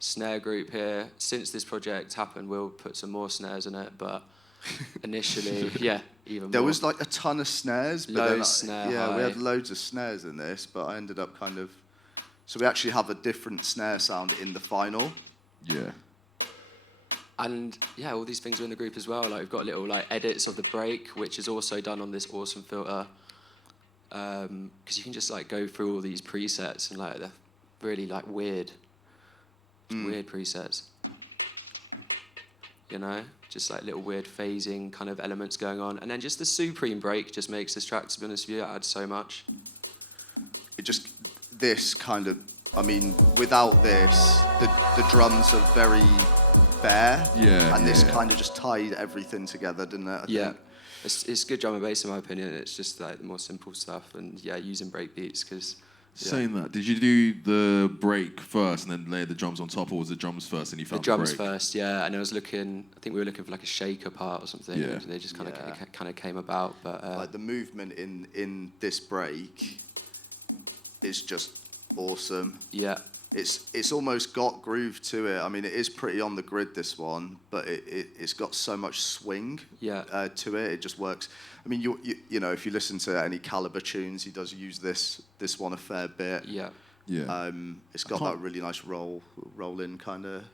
Snare group here. Since this project happened, we'll put some more snares in it, but initially, even more. There was, like, a ton of snares. But snare we had loads of snares in this, but I ended up kind of... So we actually have a different snare sound in the final. Yeah. And, all these things are in the group as well. Like, we've got little, like, edits of the break, which is also done on this awesome filter. Because you can just, like, go through all these presets and, like, they're really, like, weird presets, just like little weird phasing kind of elements going on, and then just the supreme break just makes this track, to be honest with you, it adds so much. This kind of, without this, the drums are very bare, and this kind of just tied everything together, didn't it? I think. It's good drum and bass in my opinion. It's just like the more simple stuff, and using break beats because. Saying that, did you do the break first and then lay the drums on top, or was the drums first and you found the drums break? first, and I think we were looking for like a shaker part or something. Yeah. And they just kind of came about, but like the movement in this break is just awesome. Yeah. It's almost got groove to it. It is pretty on the grid, this one, but it's got so much swing to it. It just works. You if you listen to any Calibre tunes, he does use this one a fair bit. Yeah. Yeah. It's got that really nice roll in kind of.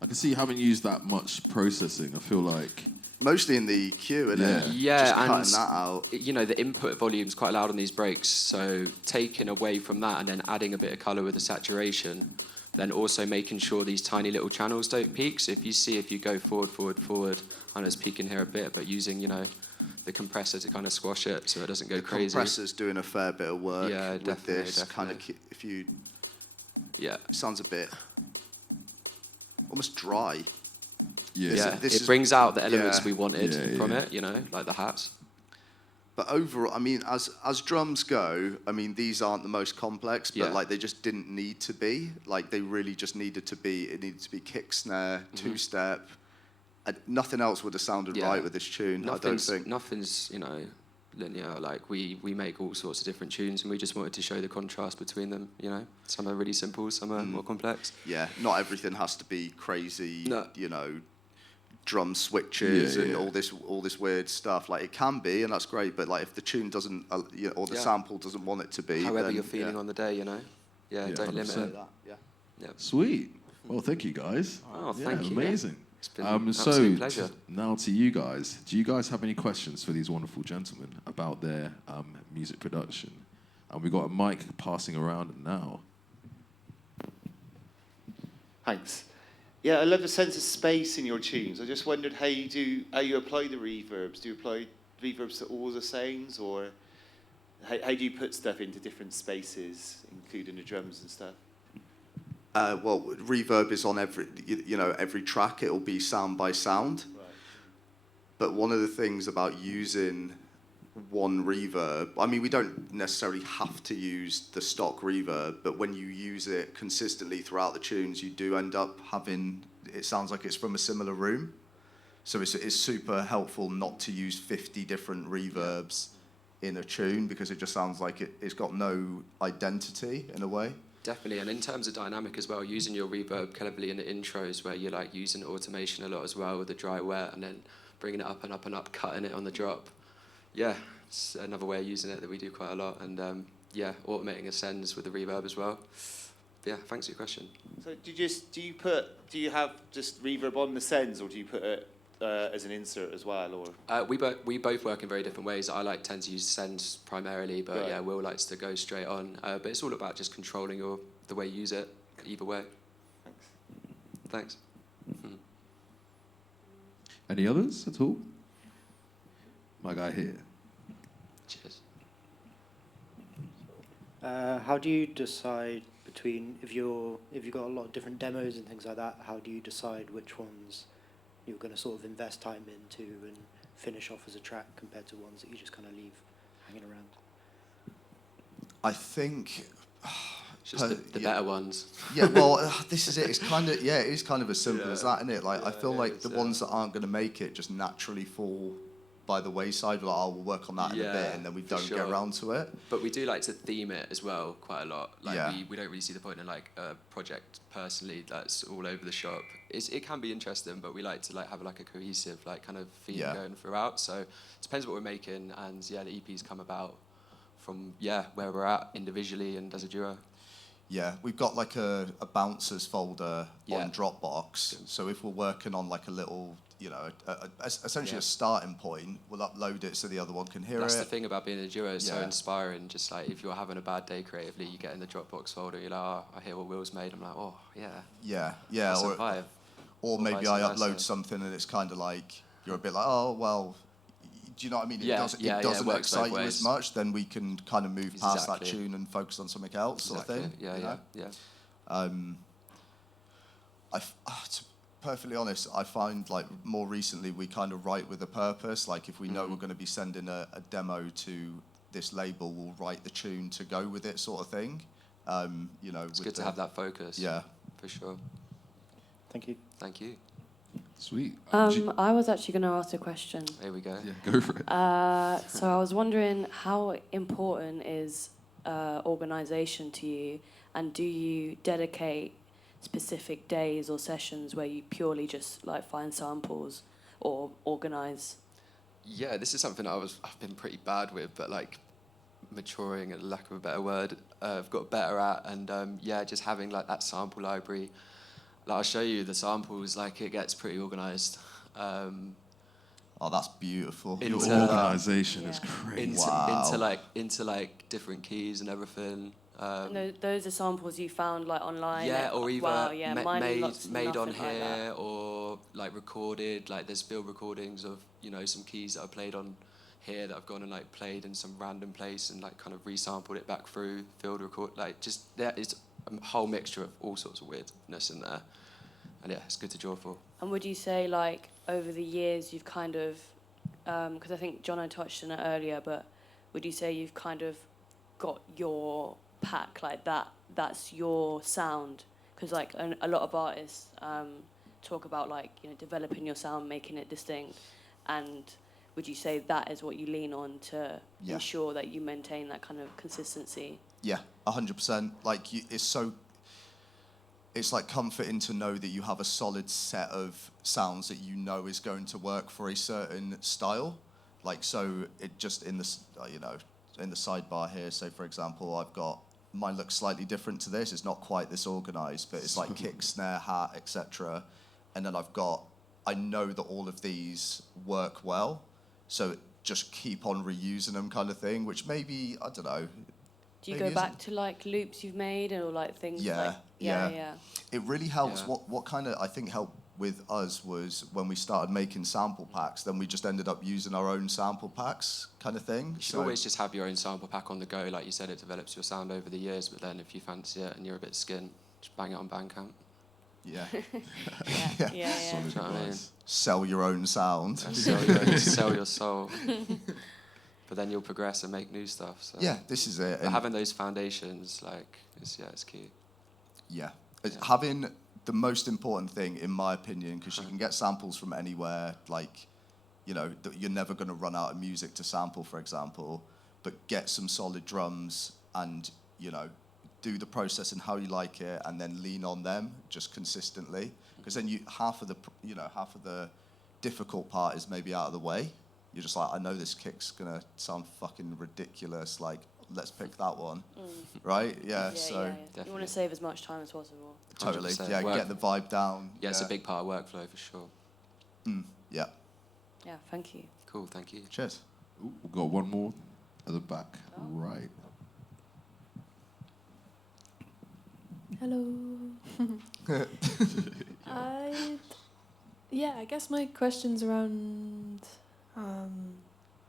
I can see you haven't used that much processing. I feel like mostly in the EQ, isn't it? Yeah, just and cutting that out. The input volume's quite loud on these breaks, so taking away from that and then adding a bit of colour with the saturation, then also making sure these tiny little channels don't peak. So if you go forward, I know it's peaking here a bit, but using the compressor to kind of squash it so it doesn't go crazy. The compressor's doing a fair bit of work with this. Kind of, if you... Yeah. It sounds a bit... almost dry. Yeah. It brings out the elements we wanted from Yeah. it, you know, like the hats. But overall, I mean, as drums go, I mean, these aren't the most complex, but like they just didn't need to be. Like they really just needed to be. It needed to be kick, snare, two-step. Nothing else would have sounded right with this tune. I don't think. Nothing's, you know, linear. Like we make all sorts of different tunes, and we just wanted to show the contrast between them. You know, some are really simple, some are more complex. Yeah, not everything has to be crazy. You know, drum switches and all this weird stuff. Like it can be, and that's great. But like if the tune doesn't, or the sample doesn't want it to be, however then, you're feeling on the day, you know. Yeah, don't limit 100%. it. Yeah. Sweet. Well, thank you guys. Oh, thank you. Amazing. It's been an absolute pleasure. Now to you guys. Do you guys have any questions for these wonderful gentlemen about their music production? And we've got a mic passing around now. Thanks. Yeah, I love the sense of space in your tunes. I just wondered how you apply the reverbs. Do you apply reverbs to all the sounds, or how do you put stuff into different spaces, including the drums and stuff? Well, reverb is on every track. It'll be sound by sound. Right. But one of the things about using one reverb, I mean, we don't necessarily have to use the stock reverb, but when you use it consistently throughout the tunes, you do end up having, it sounds like it's from a similar room. So it's super helpful not to use 50 different reverbs in a tune, because it just sounds like it's got no identity in a way. Definitely, and in terms of dynamic as well, using your reverb cleverly in the intros, where you're like using automation a lot as well with the dry wet, and then bringing it up and up and up, cutting it on the drop. Yeah, it's another way of using it that we do quite a lot, and automating ascends with the reverb as well. But yeah, thanks for your question. So do you have just reverb on the sends, or do you put it as an insert as well, or? We both work in very different ways. I tend to use sends primarily, but Will likes to go straight on. But it's all about just controlling the way you use it, either way. Thanks. Any others at all? My guy here. Cheers. How do you decide between, if you've got a lot of different demos and things like that, how do you decide which ones you're going to sort of invest time into and finish off as a track compared to ones that you just kind of leave hanging around? I think Just the better ones. Yeah, well, this is it. It's kind of it is kind of as simple as that, isn't it? Like I feel like the ones that aren't going to make it just naturally fall by the wayside. Like, we'll work on that in a bit, and then we don't get around to it. But we do like to theme it as well quite a lot. Like we don't really see the point in like a project personally that's all over the shop. It can be interesting, but we like to like have like a cohesive like kind of theme going throughout. So it depends what we're making, and the EPs come about from where we're at individually and as a duo. Yeah, we've got like a bouncers folder on Dropbox. So if we're working on like a little, essentially a starting point, we'll upload it so the other one can hear That's it. the thing about being a duo, it's so inspiring. Just like if you're having a bad day creatively, you get in the Dropbox folder, you're like, oh, I hear what Will's made. I'm like, oh, yeah. Yeah. Or maybe I upload something and it's kind of like, you're a bit like, oh, well, do you know what I mean? It doesn't excite you as much, then we can kind of move past that tune and focus on something else, sort of thing. Yeah. To perfectly honest, I find like more recently we kind of write with a purpose. Like if we know we're going to be sending a demo to this label, we'll write the tune to go with it, sort of thing. It's good to have that focus. Yeah, for sure. Thank you. Thank you. Sweet. I was actually going to ask a question. Here we go. Yeah, go for it. So I was wondering, how important is organisation to you, and do you dedicate specific days or sessions where you purely just like find samples or organise? Yeah, this is something I've been pretty bad with, but like maturing, at lack of a better word, I've got better at, and just having like that sample library. Like, I'll show you the samples, like it gets pretty organised. Oh, that's beautiful. Your organisation is crazy. Into like different keys and everything. And those are samples you found like online. Yeah, or either made on here like or like recorded. Like there's field recordings of some keys that I played on here that I've gone and like played in some random place and like kind of resampled it back through field record. Like just there is a whole mixture of all sorts of weirdness in there. And yeah, it's good to draw for. And would you say, like, over the years you've kind of, because I think Jono touched on it earlier, but would you say you've kind of got your pack like that? That's your sound? Because like a lot of artists talk about like, you know, developing your sound, making it distinct, and would you say that is what you lean on to ensure that you maintain that kind of consistency? Yeah, 100%. Like it's like comforting to know that you have a solid set of sounds that you know is going to work for a certain style. Like, so it just in the, you know, in the sidebar here, so for example, I've got, mine looks slightly different to this. It's not quite this organized, but it's like kick, snare, hat, etc. And then I know that all of these work well. So just keep on reusing them kind of thing, which maybe, I don't know. Do you go back to like loops you've made or like things yeah. It really helps. Yeah. What kind of, I think, helped with us was when we started making sample packs, then we just ended up using our own sample packs kind of thing. You should always just have your own sample pack on the go. Like you said, it develops your sound over the years, but then if you fancy it and you're a bit skint, just bang it on Bandcamp. Yeah. Yeah. Solid Do you know what I mean? advice. Sell your own sound. Sell your soul. But then you'll progress and make new stuff. So. Yeah, this is it. But having those foundations, like, it's key. Yeah. Having the most important thing, in my opinion, because you can get samples from anywhere, like, you know, you're never going to run out of music to sample, for example, but get some solid drums and, you know, do the process and how you like it, and then lean on them just consistently, because then half of the difficult part is maybe out of the way. You're just like, I know this kick's gonna sound fucking ridiculous, like, let's pick that one, right? Yeah. So you want to save as much time as possible. totally, 100%. yeah. Get the vibe down. Yeah, it's a big part of workflow for sure. Yeah. Yeah, thank you. Cool, thank you. Cheers. Ooh, we've got one more at the back, right. Hello. I guess my question's around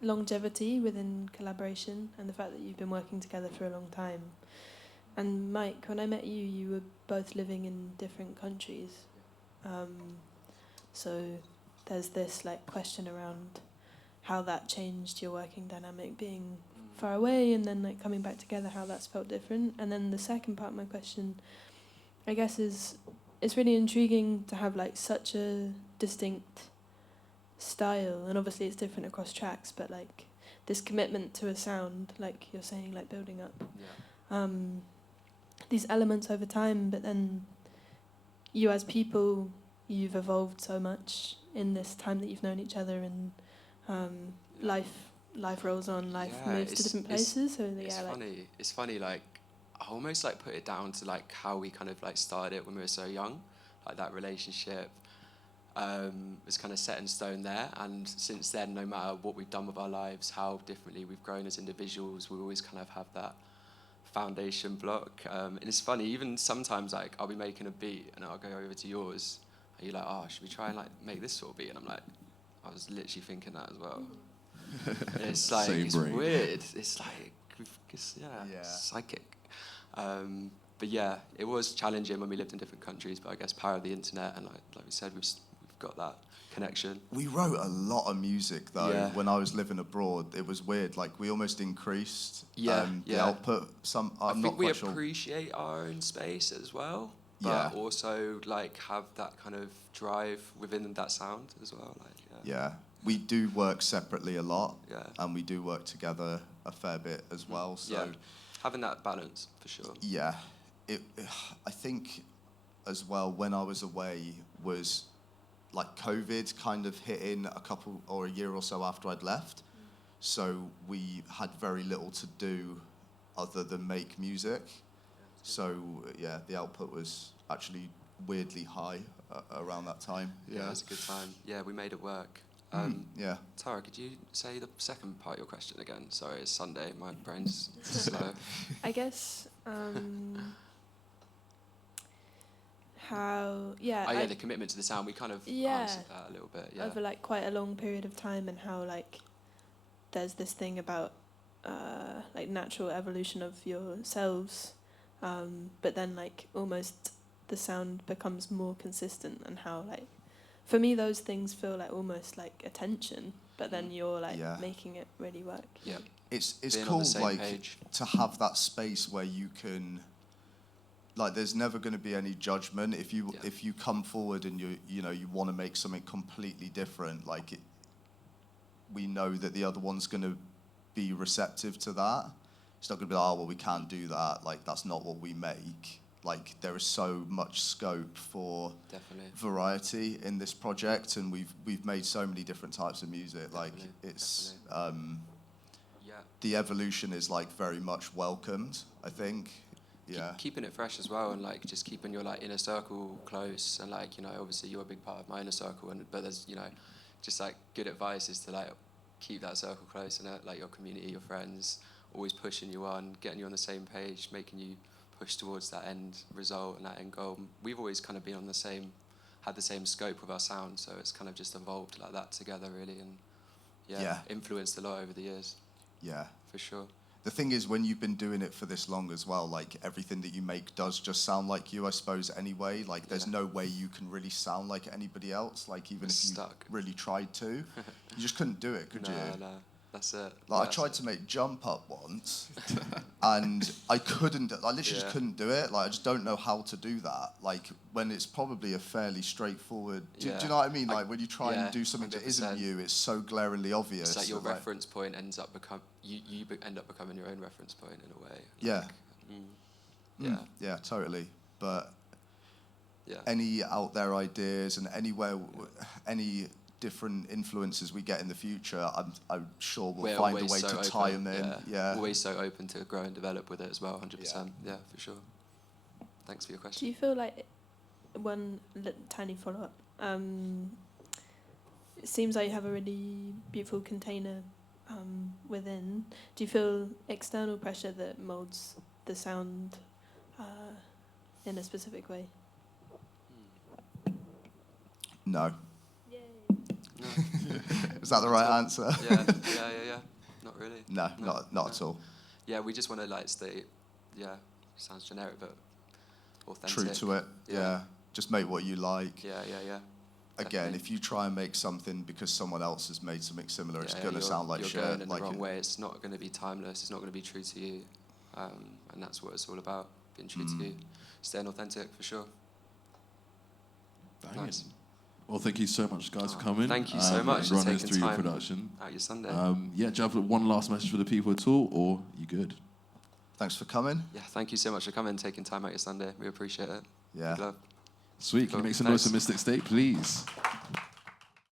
longevity within collaboration and the fact that you've been working together for a long time. And Mike, when I met you, you were both living in different countries. So there's this like question around how that changed your working dynamic, being far away and then like coming back together, how that's felt different. And then the second part of my question, I guess, is it's really intriguing to have like such a distinct style, and obviously it's different across tracks, but like this commitment to a sound, like you're saying, like building up these elements over time, but then you as people, you've evolved so much in this time that you've known each other, and life rolls on, life moves to different places. It's funny, like I almost like put it down to like how we kind of like started it when we were so young, like that relationship was kind of set in stone there, and since then, no matter what we've done with our lives, how differently we've grown as individuals, we always kind of have that foundation block. And it's funny, even sometimes like I'll be making a beat and I'll go over to yours and you're like, oh, should we try and like make this sort of beat? And I'm like, I was literally thinking that as well. And it's like, Same it's brain. weird. It's like, psychic. But yeah, it was challenging when we lived in different countries, but I guess power of the internet, and like we said, we've got that connection. We wrote a lot of music though when I was living abroad. It was weird, like we almost increased the output. I think we appreciate our own space as well, but also like have that kind of drive within that sound as well. We do work separately a lot, and we do work together a fair bit as well. So having that balance for sure. Yeah, I think as well when I was away was like COVID kind of hit in a year or so after I'd left. So we had very little to do other than make music. So the output was actually weirdly high around that time. Yeah, it was a good time. Yeah, we made it work. Tara, could you say the second part of your question again? Sorry, it's Sunday. My brain's slow. I guess the commitment to the sound. We kind of answered that a little bit. Yeah. Over like quite a long period of time, and how like there's this thing about like natural evolution of yourselves, but then like almost the sound becomes more consistent, and how like, for me those things feel like almost like attention, but then you're like making it really work. Yeah. It's Being cool on the same like page. to have that space where you can, like, there's never going to be any judgment if you come forward and you want to make something completely different. Like we know that the other one's going to be receptive to that. It's not going to be like, oh well, we can't do that. Like that's not what we make. Like there is so much scope for variety in this project, and we've made so many different types of music. Like it's the evolution is like very much welcomed, I think. Yeah. Keeping it fresh as well, and like just keeping your like inner circle close, and like obviously you're a big part of my inner circle, but there's just like good advice is to like keep that circle close, and like your community, your friends, always pushing you on, getting you on the same page, making you push towards that end result and that end goal. We've always kind of been had the same scope with our sound, so it's kind of just evolved like that together really, and influenced a lot over the years. Yeah, for sure. The thing is, when you've been doing it for this long as well, like everything that you make does just sound like you, I suppose, anyway. Like there's no way you can really sound like anybody else. Like even if you really tried to, you just couldn't do it, could you? No. That's it. Like I tried to make Jump Up once, and I couldn't. I literally just couldn't do it. Like I just don't know how to do that. Like when it's probably a fairly straightforward. Do you know what I mean? Like when you try and do something 100%. That isn't you, it's so glaringly obvious. It's like your reference point ends up you end up becoming your own reference point in a way. Like, yeah, totally. But any out there ideas and any different influences we get in the future, I'm sure we'll find a way to tie them in. Yeah. Always so open to grow and develop with it as well, 100%. Yeah, for sure. Thanks for your question. Do you feel like, one tiny follow-up, it seems like you have a really beautiful container within. Do you feel external pressure that molds the sound in a specific way? No. Is that the right answer? Yeah. Not really. No, not at all. Yeah, we just want to like stay. Yeah, sounds generic, but authentic. True to it. Yeah. Just make what you like. Yeah. Again, Definitely. if you try and make something because someone else has made something similar, it's going to sound like shit. You're going in the wrong way. It's not going to be timeless. It's not going to be true to you. And that's what it's all about, being true to you. Staying authentic, for sure. Nice. Well, thank you so much, guys, for coming. Thank you so much for running us taking through your time production. Out your Sunday. Do you have one last message for the people at all, or you good? Thanks for coming. Yeah, thank you so much for coming, taking time out your Sunday. We appreciate it. Yeah. Big love. Sweet. Can you make some noise for Mystic State, please?